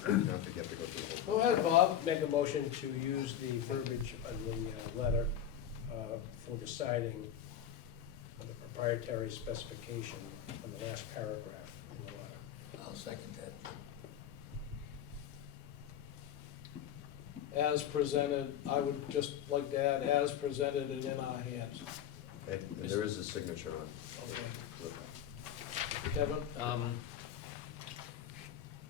not to get to go through the whole. Go ahead, Bob. Make a motion to use the verbiage on the letter for the siding of the proprietary specification on the last paragraph in the letter. I'll second that. As presented, I would just like to add, as presented and in our hands. And there is a signature on Okay. it. Kevin?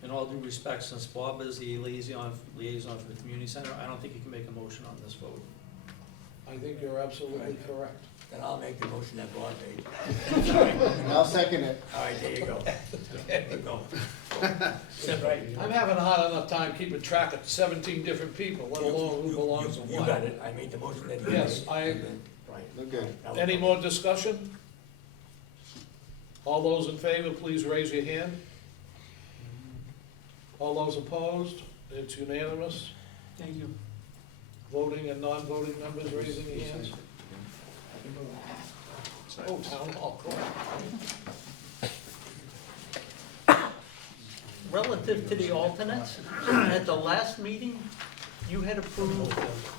In all due respect, since Bob is the liaison for the community center, I don't think you can make a motion on this vote. I think you're absolutely correct. Then I'll make the motion that Bob made. I'll second it. All right, there you go. There you go. Right. I'm having a hard enough time keeping track of 17 different people, let alone who belongs to You what. got it, I made the motion that you made. Yes, I agree. Right. Look good. Any more discussion? All those in favor, please raise your hand. All those opposed? It's unanimous. Thank you. Voting and non-voting members raising their hands. Oh, town hall, cool. Relative to the alternates, at the last meeting, you had approved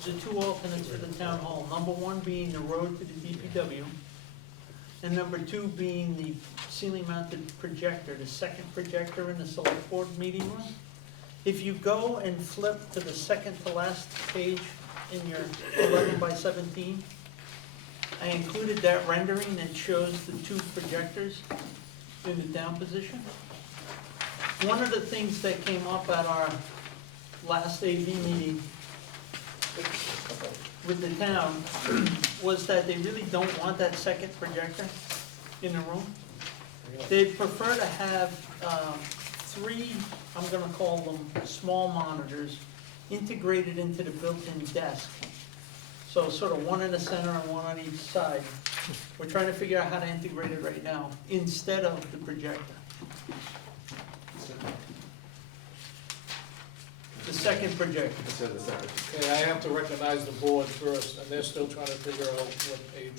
the 2 alternates for the town hall. Number 1 being the road to the DPW, and number 2 being the ceiling mounted projector, the second projector in the select board meeting room. If you go and flip to the second to last page in your 11 by 17, I included that rendering that shows the 2 projectors in the down position. One of the things that came up at our last AV meeting with the town was that they really don't want that second projector in the room. They'd prefer to have 3, I'm gonna call them small monitors, integrated into the built-in desk. So sort of one in the center and one on each side. We're trying to figure out how to integrate it right now, instead of the projector. The second projector. Okay, I have to recognize the board first, and they're still trying to figure out what page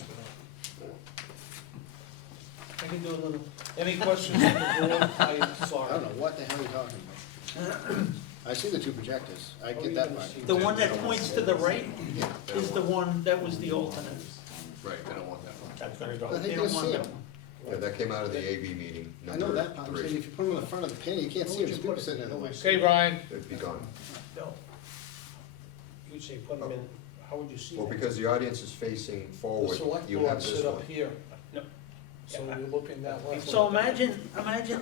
we're on. I can do a little, Any questions from the board? I'm I sorry. don't know what the hell you're talking about. I see the two projectors, I How are get you that gonna part. see The one that points to the right Yeah. is the one, that was the alternate. Right, I don't want that one. That's gonna I go. think They you'll don't see want that it. one. Yeah, that came out of the AV meeting, I know number that part, I'm saying 3. if you put them in the front of the panel, you can't see them, there's people sitting in the way. Okay, Brian, It'd be gone. No. You'd say put them in, how would you see Well, that? because the audience is facing the forward, select you board have this sit up one. here. No. So you're looking that way. So imagine,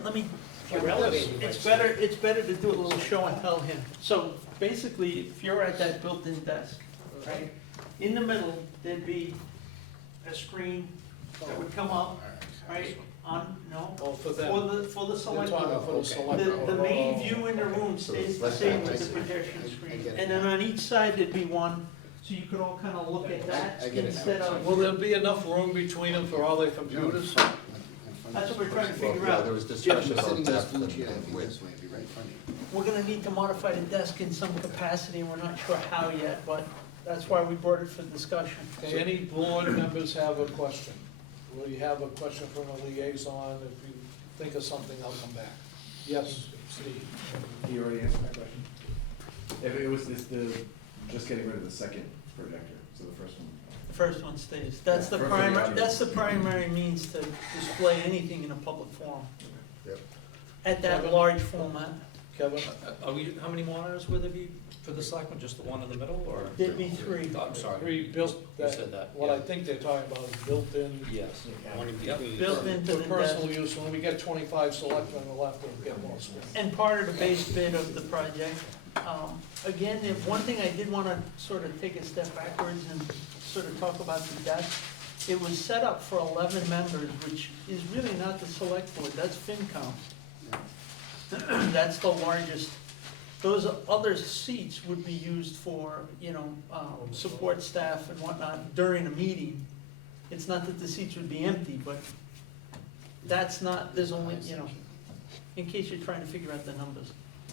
let me, You're elevated, you it's might see. it's better to do a little show and tell here. So basically, if you're at that built-in desk, right, in the middle, there'd be a screen that would come up, right, on, no, Oh, for for them. the They're select talking board. for the select. The main board. view in the room stays the So same left with the hand, I see. projection I screen. get it. And then on each side, there'd be one, so you could all kind of look at that I get it now. instead of, Will there be enough room between them for all their computers? that's what we're trying to Well, figure yeah, out. there was discussion about Sitting in this depth blue and chair, it'd and be width. this way, it'd be right in front of you. We're gonna need to modify the desk in some capacity, and we're not sure how yet, but that's why we brought it for discussion. Okay, any board members have a question? Will you have a question from a liaison? If you think of something, I'll come back. Yes, Steve? You already answered my question. If it was, it's the, just getting rid of the second projector, so the first one. The first one stays. That's the For the primary, audio. that's the primary means to display anything in a public forum, Yep. at that large format. Kevin? Are we, how many monitors would there be for the selectmen, just the one in the middle, or? There'd be 3. Oh, I'm sorry. Three built, You said that, what I yeah. think they're talking about is built-in. Yes. One in Yep. between. Built into For the desk. personal use, when we get 25 selectmen, we'll have to get more space. And part of the base bid of the project, again, one thing I did wanna sort of take a step backwards and sort of talk about the desk. It was set up for 11 members, which is really not the select board, that's FinCom. That's the largest. Those other seats would be used for, support staff and whatnot during a meeting. It's not that the seats would be empty, but that's not, there's only, in case you're trying to figure out the numbers.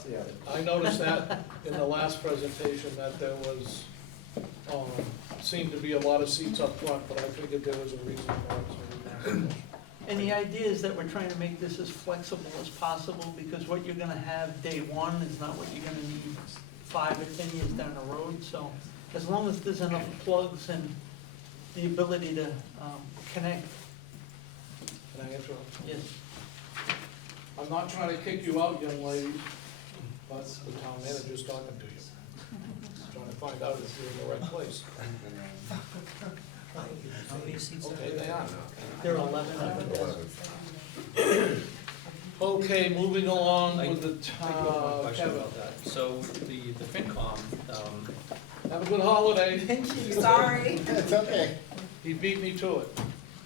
Yeah. I noticed that in the last presentation, that there was, seemed to be a lot of seats up front, but I figured there was a reason for it. So And the idea is that we're trying to make this as flexible as possible, because what you're gonna have day one is not what you're gonna need 5 or 10 years down the road, so as long as there's enough plugs and the ability to, connect, Can I answer? yes. I'm not trying to kick you out, young lady, but the town manager's talking to you. Trying to find out if you're in the right place. How many seats are Okay, they are. There are 11 of them. 11. Okay, moving along I- with the, I do have one question Kevin. about that. So the FinCom, Have a good holiday. Sorry. It's okay. He beat me to it.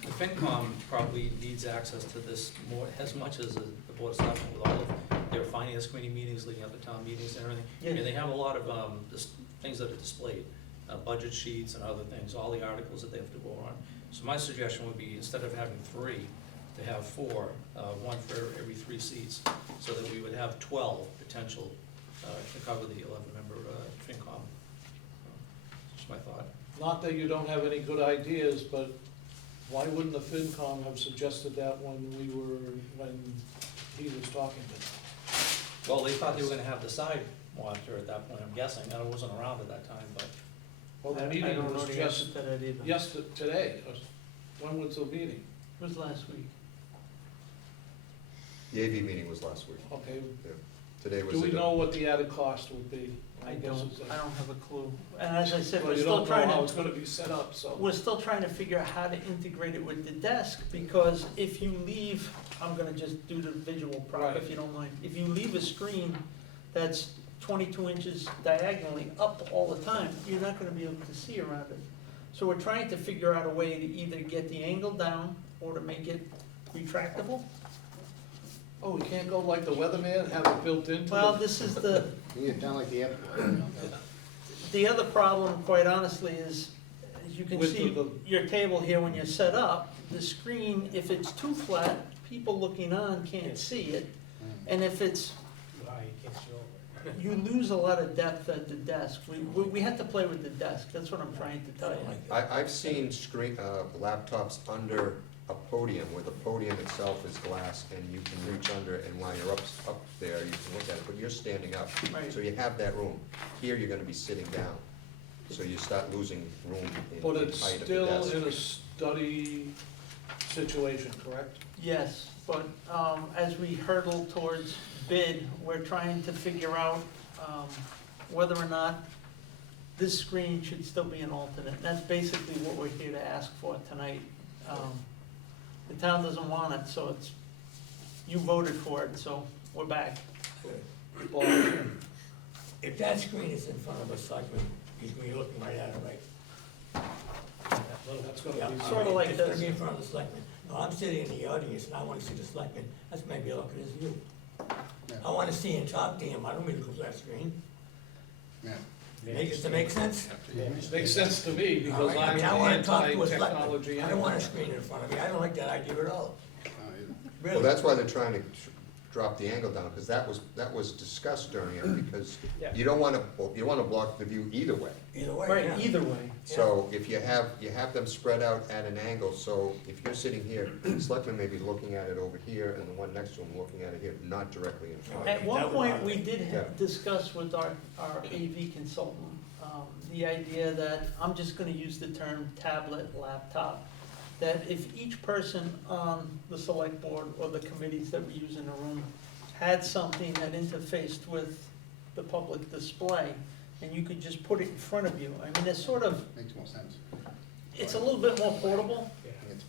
the FinCom probably needs access to this more, as much as the Board of Selectmen with all of their finance committee meetings, leading up to town meetings and everything. Yeah. And they have a lot of, things that are displayed, budget sheets and other things, all the articles that they have to go on. So my suggestion would be, instead of having 3, to have 4, one for every 3 seats, so that we would have 12 potential, to cover the 11-member, FinCom. Just my thought. Not that you don't have any good ideas, but why wouldn't the FinCom have suggested that when he was talking to them? Well, they thought they were gonna have the side monitor at that point, I'm guessing, I wasn't around at that time, but. Well, the I meeting don't know was the answer just, to that either. today. When was the meeting? It was last week. The AV meeting was last week. Okay, Today was. do we the- know what the added cost would be? I guess don't, it's I don't have a clue. And as I said, Well, we're you still don't trying know to. how it's gonna be set up, so. We're still trying to figure out how to integrate it with the desk, because if you leave, I'm gonna just do the visual prop Right. if you don't mind. If you leave a screen that's 22 inches diagonally up all the time, you're not gonna be able to see around it. So we're trying to figure out a way to either get the angle down or to make it retractable. Oh, we can't go like the weatherman and have it built into Well, the. this is the, You get down like the airport. the other problem, quite honestly, is, as you can With see, the- your table here, when you're set up, the screen, if it's too flat, people looking on can't see it. And if it's, Ah, you can't see over it. you lose a lot of depth at the desk. We had to play with the desk, that's what I'm trying to tell you. I've seen laptops under a podium, where the podium itself is glass, and you can reach under, and while you're up there, you can look at it, but you're standing up. Right. So you have that room. Here, you're gonna be sitting down, so you start losing room in But in it's height of the still desk. in a study situation, correct? Yes, but as we hurdle towards bid, we're trying to figure out whether or not this screen should still be an alternate. That's basically what we're here to ask for tonight. The town doesn't want it, so it's, you voted for it, so we're back. Bob? If that screen is in front of a selectman, he's gonna be looking right at it, right? That's gonna Yeah, be. all Sorta right, like it's gonna this. be in front of the selectman. No, I'm sitting in the audience and I wanna see the selectman, that's maybe looking at his view. Yeah. I wanna see and talk to him, I don't mean to go to that screen. Yeah. Does it make sense? Makes sense to me, All because right, I I'm mean, I wanna talk to a anti-technology selectman. I don't want a anyway. screen in front of me, I don't like that idea at all, Well, really. that's why they're trying to drop the angle down, because that was discussed during it, because Yeah. you don't wanna block the view either way. Either way, Right, yeah. either way. So if you have them spread out at an angle, so if you're sitting here, the selectman may be looking at it over here, and the one next to him looking at it here, not directly in front. At one That would point, bother we me. did Yeah. discuss with our AV consultant, the idea that, I'm just gonna use the term tablet, laptop, that if each person on the select board or the committees that we use in a room had something that interfaced with the public display, and you could just put it in front of you, I mean, it's sort of, Makes more sense. it's a little bit more portable.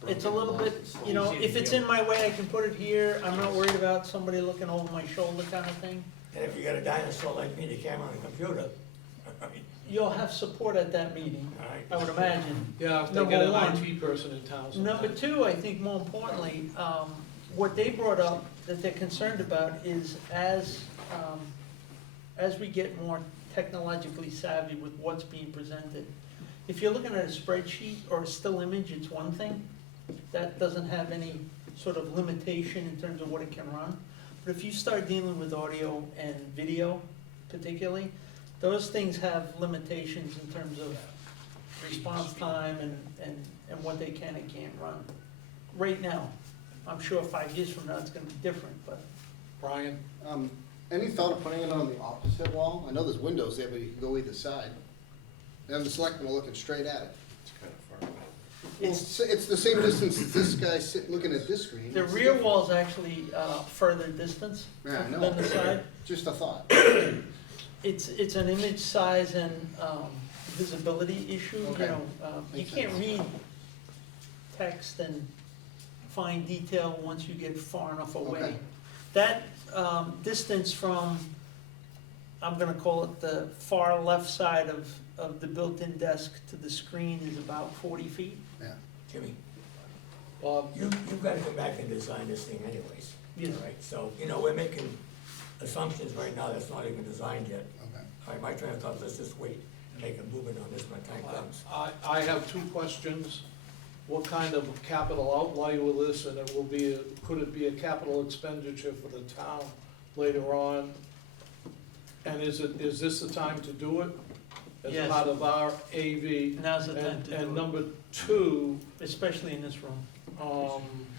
It's a little bit, you know, Easy to if it's deal. in my way, I can put it here, I'm not worried about somebody looking over my shoulder kind of thing. And if you got a dinosaur like me, the camera on the computer, I mean, You'll have support at that meeting, all right. I would imagine. Yeah, if they Number get an one. IT person in town Number sometime. two, I think more importantly, what they brought up that they're concerned about is as we get more technologically savvy with what's being presented, if you're looking at a spreadsheet or a still image, it's one thing. That doesn't have any sort of limitation in terms of what it can run. But if you start dealing with audio and video particularly, those things have limitations in terms of response time and what they can and can't run. Right now, I'm sure 5 years from now, it's gonna be different, but Brian? Any thought of putting it on the opposite wall? I know there's windows there, but you can go either side. And the selectmen are looking straight at it. It's kind of far away. It's the same distance as this guy sitting, looking at this screen. the It's rear different. wall's actually further distance Yeah, I know. than the side. Just a thought. It's an image size and visibility issue, you Okay. know. You Makes can't sense. read text and find detail once you get far enough away. Okay. That distance from, I'm gonna call it the far left side of the built-in desk to the screen is about 40 feet. Yeah. Jimmy, Bob? you've gotta come back and design this thing anyways. Yes. All right, so, you know, we're making assumptions right now that's not even designed yet. Okay. All right, my train of thought, let's just wait and make a movement on this when time comes. I have two questions. What kind of capital outlay will this, and it will be, could it be a capital expenditure for the town later on? And is this the time to do it? Yes. As part of our AV? Now's the time to And do it, number two, especially in this room.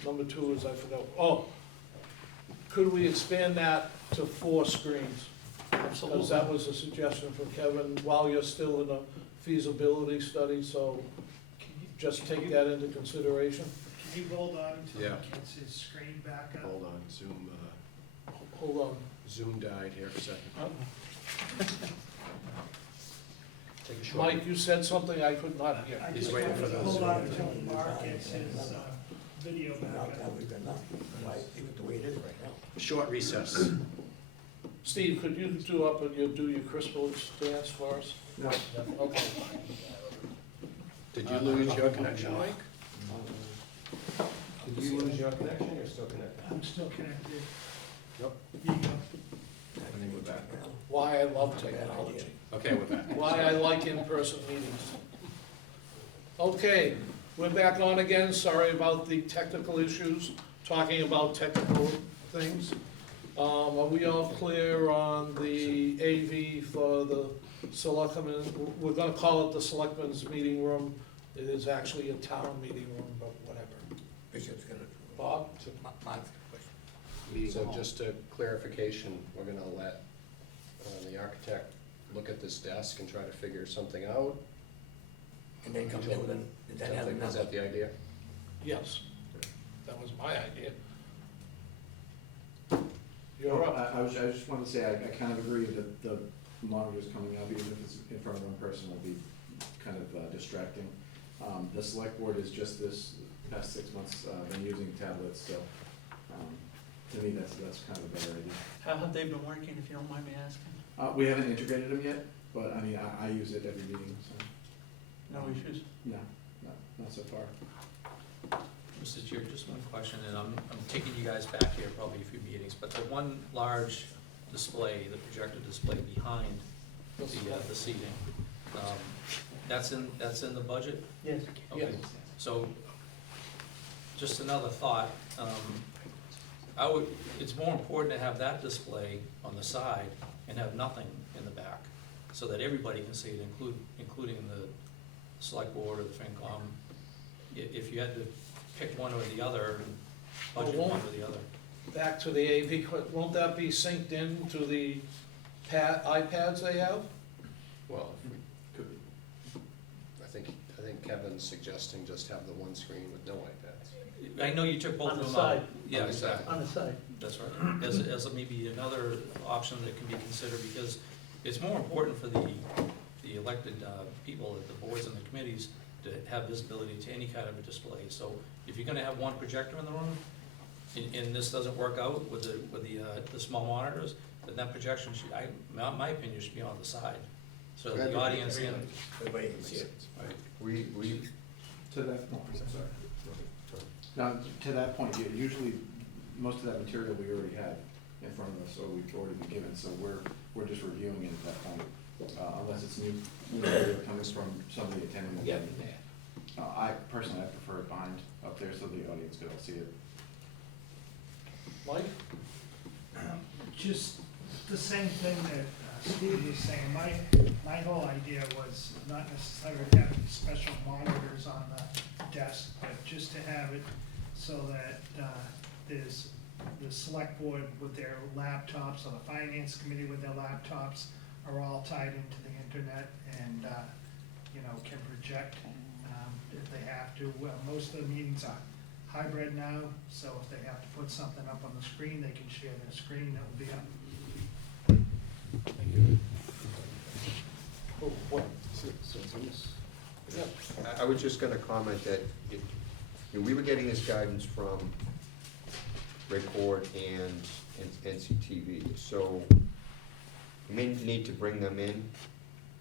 number two is, I forgot, could we expand that to 4 screens? Absolutely. Because that was a suggestion from Kevin, while you're still in a feasibility study, so just take that into consideration. Can you hold on until Yeah. he gets his screen back up? Hold on, Hold on. Zoom died here for a second. Take a short. Mike, you said something I could not hear. I He's just waiting wanted for to those hold on Zoom until Mark gets his video back Without up. that, we've got nothing. Right, leave it the way it is right now. Short recess. Steve, could you do up and you do your crystal dance for us? No. Okay. Did you lose your connection, Mike? Did you lose your connection, you're still connected? I'm still connected. Yep. There you go. I think we're back. Why I love technology. Okay, we're back. Why I like in-person meetings. Okay, we're back on again. Sorry about the technical issues, talking about technical things. Are we all clear on the AV for the selectmen? We're gonna call it the selectmen's meeting room. It is actually a town meeting room, but whatever. Bishop's gonna. Bob? Mark's got a question. Meeting So hall. just a clarification, we're gonna let the architect look at this desk and try to figure something out? And then come in with an, then have Is another. that the idea? Yes. That was my idea. Oh, You're up. I just wanted to say, I kind of agree that the monitors coming up, even if it's in front of one person, will be kind of distracting. The select board is just this past 6 months, been using tablets, so, to me, that's kind of a better idea. How have they been working, if you don't mind me asking? We haven't integrated them yet, but I mean, I use it every meeting, so, No issues? no, not so far. Mr. Chair, just one question, and I'm taking you guys back here probably a few meetings, but the one large display, the projector display behind the seating, that's in the budget? Yes. Okay, so, just another thought, it's more important to have that display on the side and have nothing in the back, so that everybody can see it, including the select board or the FinCom. If you had to pick one or the other, budget one or the other. Back to the AV, won't that be synced in to the iPads they have? Well, I think Kevin's suggesting just have the one screen with no iPads. I know you took both On of the them out. side. Yeah, On the exactly. On the side. That's right, as maybe another option that can be considered, because it's more important for the elected people at the boards and the committees to have visibility to any kind of a display. So if you're gonna have one projector in the room, and this doesn't work out with the small monitors, then that projection should, my opinion, should be on the side. So that the audience can, Everybody can see it. right, We, To that point, I'm sorry. Now, to that point, usually, most of that material we already had in front of us, or we've already been given, so we're just reviewing it at that point, unless it's new material coming from somebody attending the Yeah, meeting. I personally, I prefer it behind up there so the audience could all see it. Mike? Just the same thing that Steve was saying, my whole idea was not necessarily having special monitors on the desk, but just to have it so that there's the select board with their laptops, or the finance committee with their laptops, are all tied into the internet and, can project if they have to. Well, most of the meetings are hybrid now, so if they have to put something up on the screen, they can share their screen, that will be up. Oh, what? So it's almost- Yeah. I was just gonna comment that we were getting this guidance from Red Cord and NCTV, so we may need to bring them in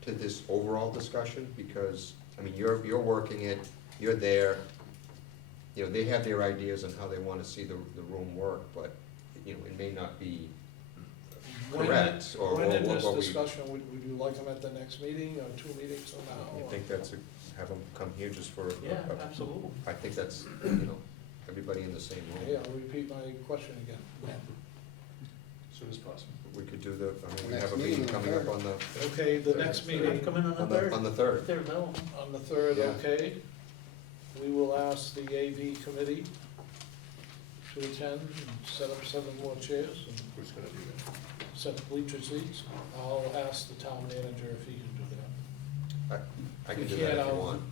to this overall discussion, because, I mean, you're working it, you're there, they have their ideas on how they wanna see the room work, but, it may not be correct, or When in this what we. discussion, would you like them at the next meeting, or 2 meetings from now? I or- think have them come here just for. Yeah, absolutely. I think that's, everybody in the same Yeah, room. I'll repeat my question again. As soon as possible. We could do we Next have a meeting meeting on coming up third. on the, Okay, the next meeting, Come in on the on third. the third. They're available. on the 3rd, Yeah. okay? We will ask the AV committee to attend, and set up 7 more chairs, and Who's gonna do that? set bleacher seats. I'll ask the town manager if he can do that. I can We do that can't, if you I'll- want.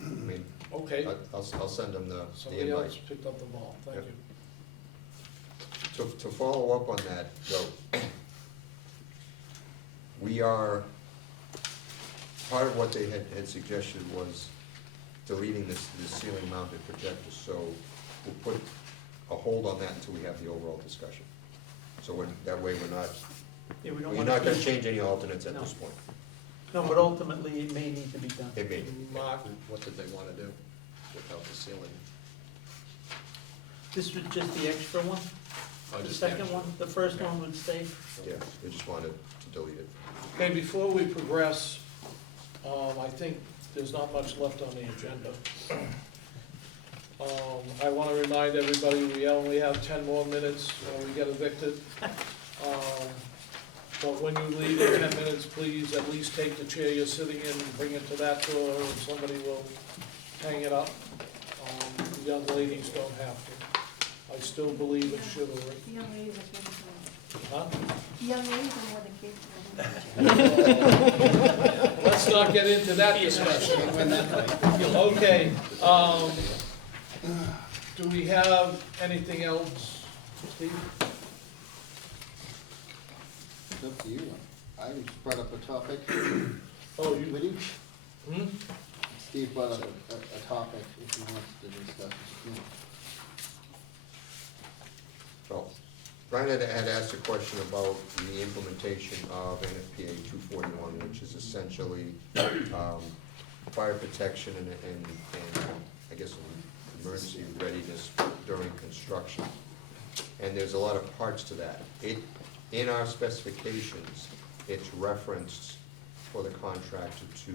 I mean, Okay, I'll send them the somebody else invite. picked up the ball, thank Yep. you. To follow up on that, though, we are, part of what they had suggested was deleting this ceiling mounted projector, so we'll put a hold on that until we have the overall discussion. So that way we're not, Yeah, we don't we're want not gonna to. change any alternates at No. this point. No, but ultimately, it may need to be done. It may, Mark, What did they wanna do without the ceiling? This was just the extra one? Oh, The just second extra. one, the first one would stay? yeah, they just wanted to delete it. okay, before we progress, I think there's not much left on the agenda. I wanna remind everybody, we only have 10 more minutes, or we get evicted. But when you leave in 10 minutes, please at least take the chair you're sitting in and bring it to that door, and somebody will hang it up. young ladies don't have to. I still believe in chivalry. The young ladies are capable. Huh? The young ladies are more than capable. Let's not get into that discussion. Okay, do we have anything else, Steve? It's up to you. I brought up a topic. Oh, you, Would you? hmm? Steve brought up a topic if you want to discuss it. Well, Brian had asked a question about the implementation of NFPA 241, which is essentially fire protection and I guess emergency readiness during construction. And there's a lot of parts to that. In our specifications, it's referenced for the contractor to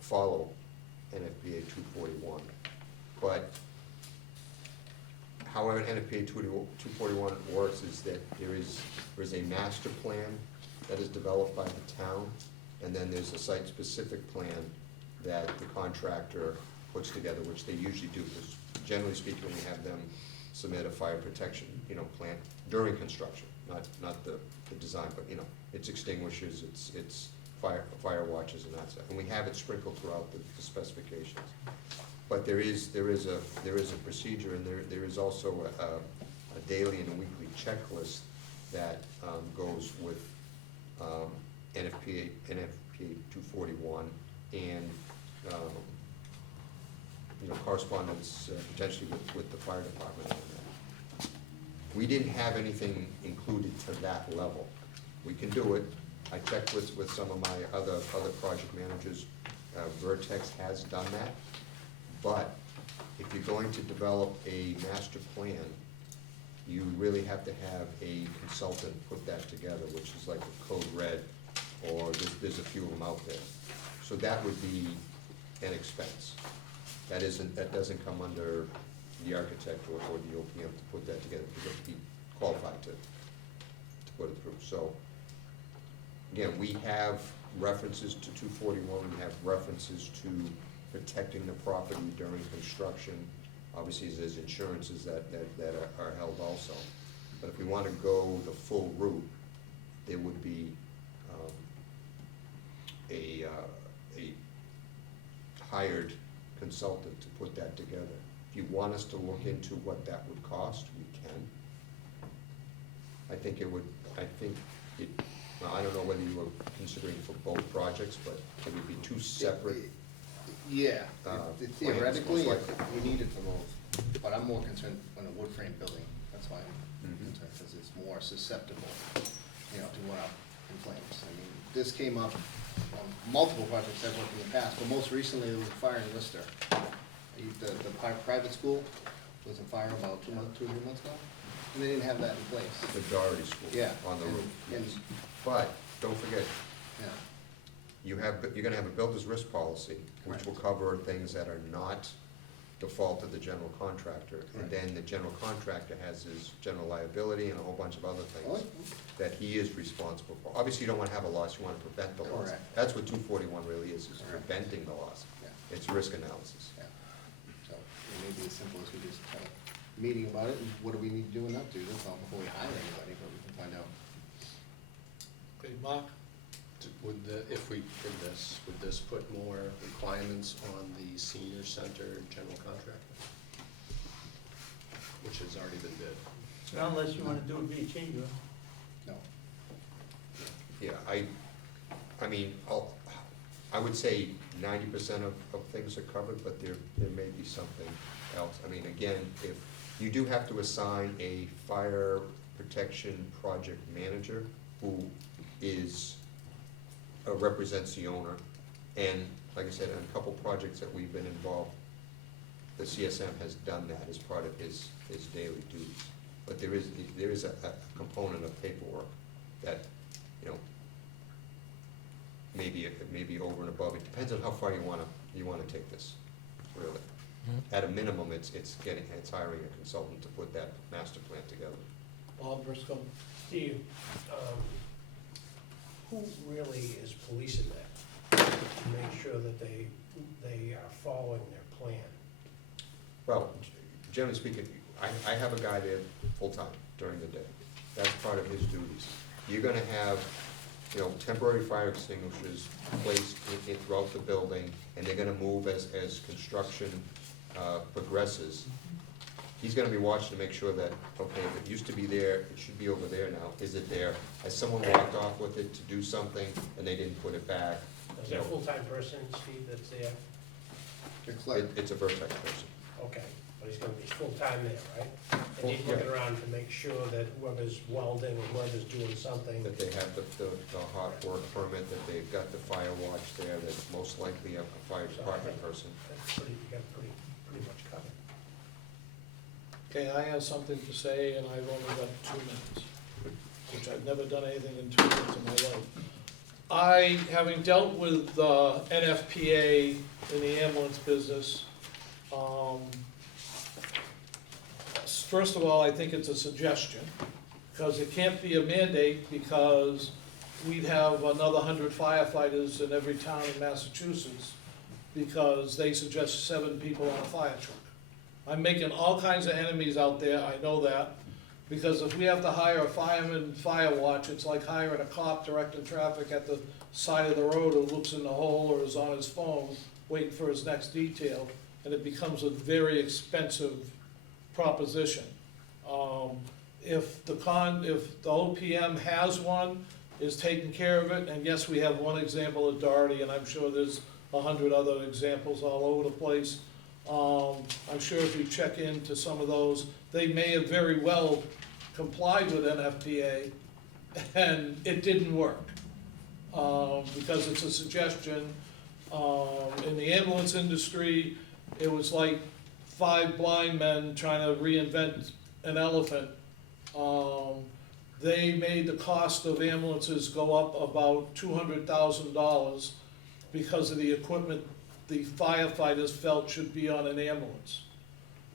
follow NFPA 241. But however NFPA 241 works is that there is a master plan that is developed by the town, and then there's a site-specific plan that the contractor puts together, which they usually do, because generally speaking, we have them submit a fire protection, plan during construction, not the design, but, it's extinguishers, it's fire watches and that stuff, and we have it sprinkled throughout the specifications. But there is a procedure, and there is also a daily and a weekly checklist that goes with NFPA 241 and correspondence potentially with the fire department on that. We didn't have anything included to that level. We can do it. I checked with some of my other project managers. Vertex has done that. But if you're going to develop a master plan, you really have to have a consultant put that together, which is like a Code Red, or there's a few of them out there. So that would be an expense. That doesn't come under the architect or the OPM to put that together, because you have to be qualified to put it through. So, again, we have references to 241, we have references to protecting the property during construction. Obviously, there's insurances that are held also. But if we want to go the full route, there would be a hired consultant to put that together. If you want us to look into what that would cost, we can. I think it, well, I don't know whether you were considering for both projects, but it would be two separate. Yeah, theoretically, plans, most likely. we need it for both, but I'm more concerned on a wood frame building, that's why I'm Mhm. concerned, because it's more susceptible, to what up in flames. I mean, this came up on multiple projects I've worked in the past, but most recently there was a fire in Worcester. The private school was a fire about 2 or 3 months ago, and they didn't have that in place. The Doherty School. Yeah. On the and- roof, and- yes. But, don't forget, Yeah, you're gonna have a builder's risk policy, which will cover things that are not the fault of the general contractor. And Right. then the general contractor has his general liability and a whole bunch of other Oh, things that he is responsible for. Obviously, you don't wanna have a loss, you wanna prevent the loss. Correct. That's what 241 really is Correct. preventing the loss. yeah, It's risk analysis. yeah. So, it may be as simple as we just have a meeting about it, and what do we need to do and not do, that's all, before we hire anybody, but we can find out. Okay, Mark? If we did this, would this put more requirements on the senior center general contractor? Which has already been bid. Unless you wanna do it via change order. No. Yeah, I mean, I would say 90% of things are covered, but there may be something else. I mean, again, if, you do have to assign a fire protection project manager who represents the owner. And like I said, on a couple projects that we've been involved, the CSM has done that as part of his daily duties. But there is a component of paperwork that, maybe over and above. It depends on how far you wanna take this, really. At a minimum, it's hiring a consultant to put that master plan together. Bob Briscoe? Steve, who really is policing that? To make sure that they are following their plan? Well, generally speaking, I have a guy there full-time during the day. That's part of his duties. You're gonna have, you know, temporary fire extinguishers placed throughout the building, and they're gonna move as construction progresses. He's gonna be watching to make sure that, okay, if it used to be there, it should be over there now. Is it there? Has someone walked off with it to do something and they didn't put it back? Is there a full-time person, Steve, that's there? The clerk. It's a Vertex person. Okay, but he's gonna be full-time there, right? And he's looking around to make sure that whoever's welding or whoever's doing something, That they have the hot work permit, that they've got the fire watch there, that's most likely a fire department person. that's pretty, you got pretty much covered. Okay, I have something to say, and I've only got 2 minutes, which I've never done anything in 2 minutes in my life. I, having dealt with NFPA in the ambulance business, first of all, I think it's a suggestion, because it can't be a mandate, because we'd have another 100 firefighters in every town in Massachusetts, because they suggest 7 people on a fire truck. I'm making all kinds of enemies out there, I know that, because if we have to hire a fireman, fire watch, it's like hiring a cop directing traffic at the side of the road who looks in the hole or is on his phone waiting for his next detail, and it becomes a very expensive proposition. If the OPM has one, is taking care of it, and yes, we have one example at Doherty, and I'm sure there's 100 other examples all over the place. I'm sure if you check into some of those, they may have very well complied with NFPA, and it didn't work, because it's a suggestion. In the ambulance industry, it was like 5 blind men trying to reinvent an elephant. They made the cost of ambulances go up about $200,000 because of the equipment the firefighters felt should be on an ambulance.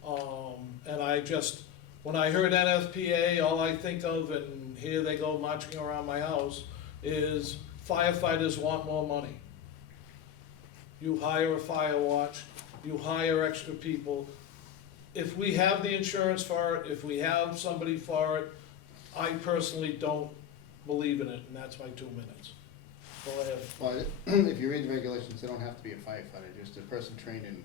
And I just, when I heard NFPA, all I think of, and here they go marching around my house, is firefighters want more money. You hire a fire watch, you hire extra people. If we have the insurance for it, if we have somebody for it, I personally don't believe in it, and that's my 2 minutes. Go ahead. Well, if you read the regulations, they don't have to be a firefighter, just a person trained in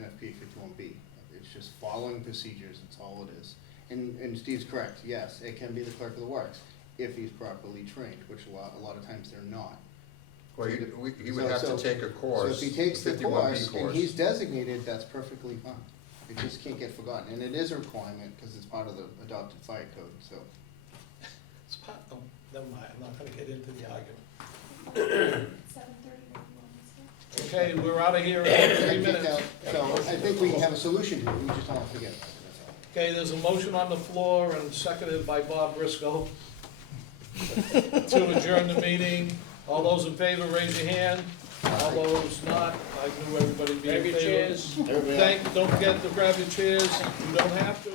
NFPA 51B. It's just following procedures, that's all it is. And Steve's correct, yes, it can be the clerk of the works, if he's properly trained, which a lot of times they're not. Well, he would have to take a course. So if he takes the 51B course and he's designated, that's perfectly fine. It just can't get forgotten, and it is a requirement, because it's part of the adopted fire code, so. It's part, oh, never mind, I'm not gonna get into the argument. 7:30, Okay, we're out of here in 3 minutes. So I think we have a solution here, we just don't want to forget about it, that's all. Okay, there's a motion on the floor and seconded by Bob Briscoe to adjourn the meeting. All those in favor, raise your hand. All those not, I knew everybody would be in Grab your favor. chairs. Don't forget to grab your chairs, you don't have to.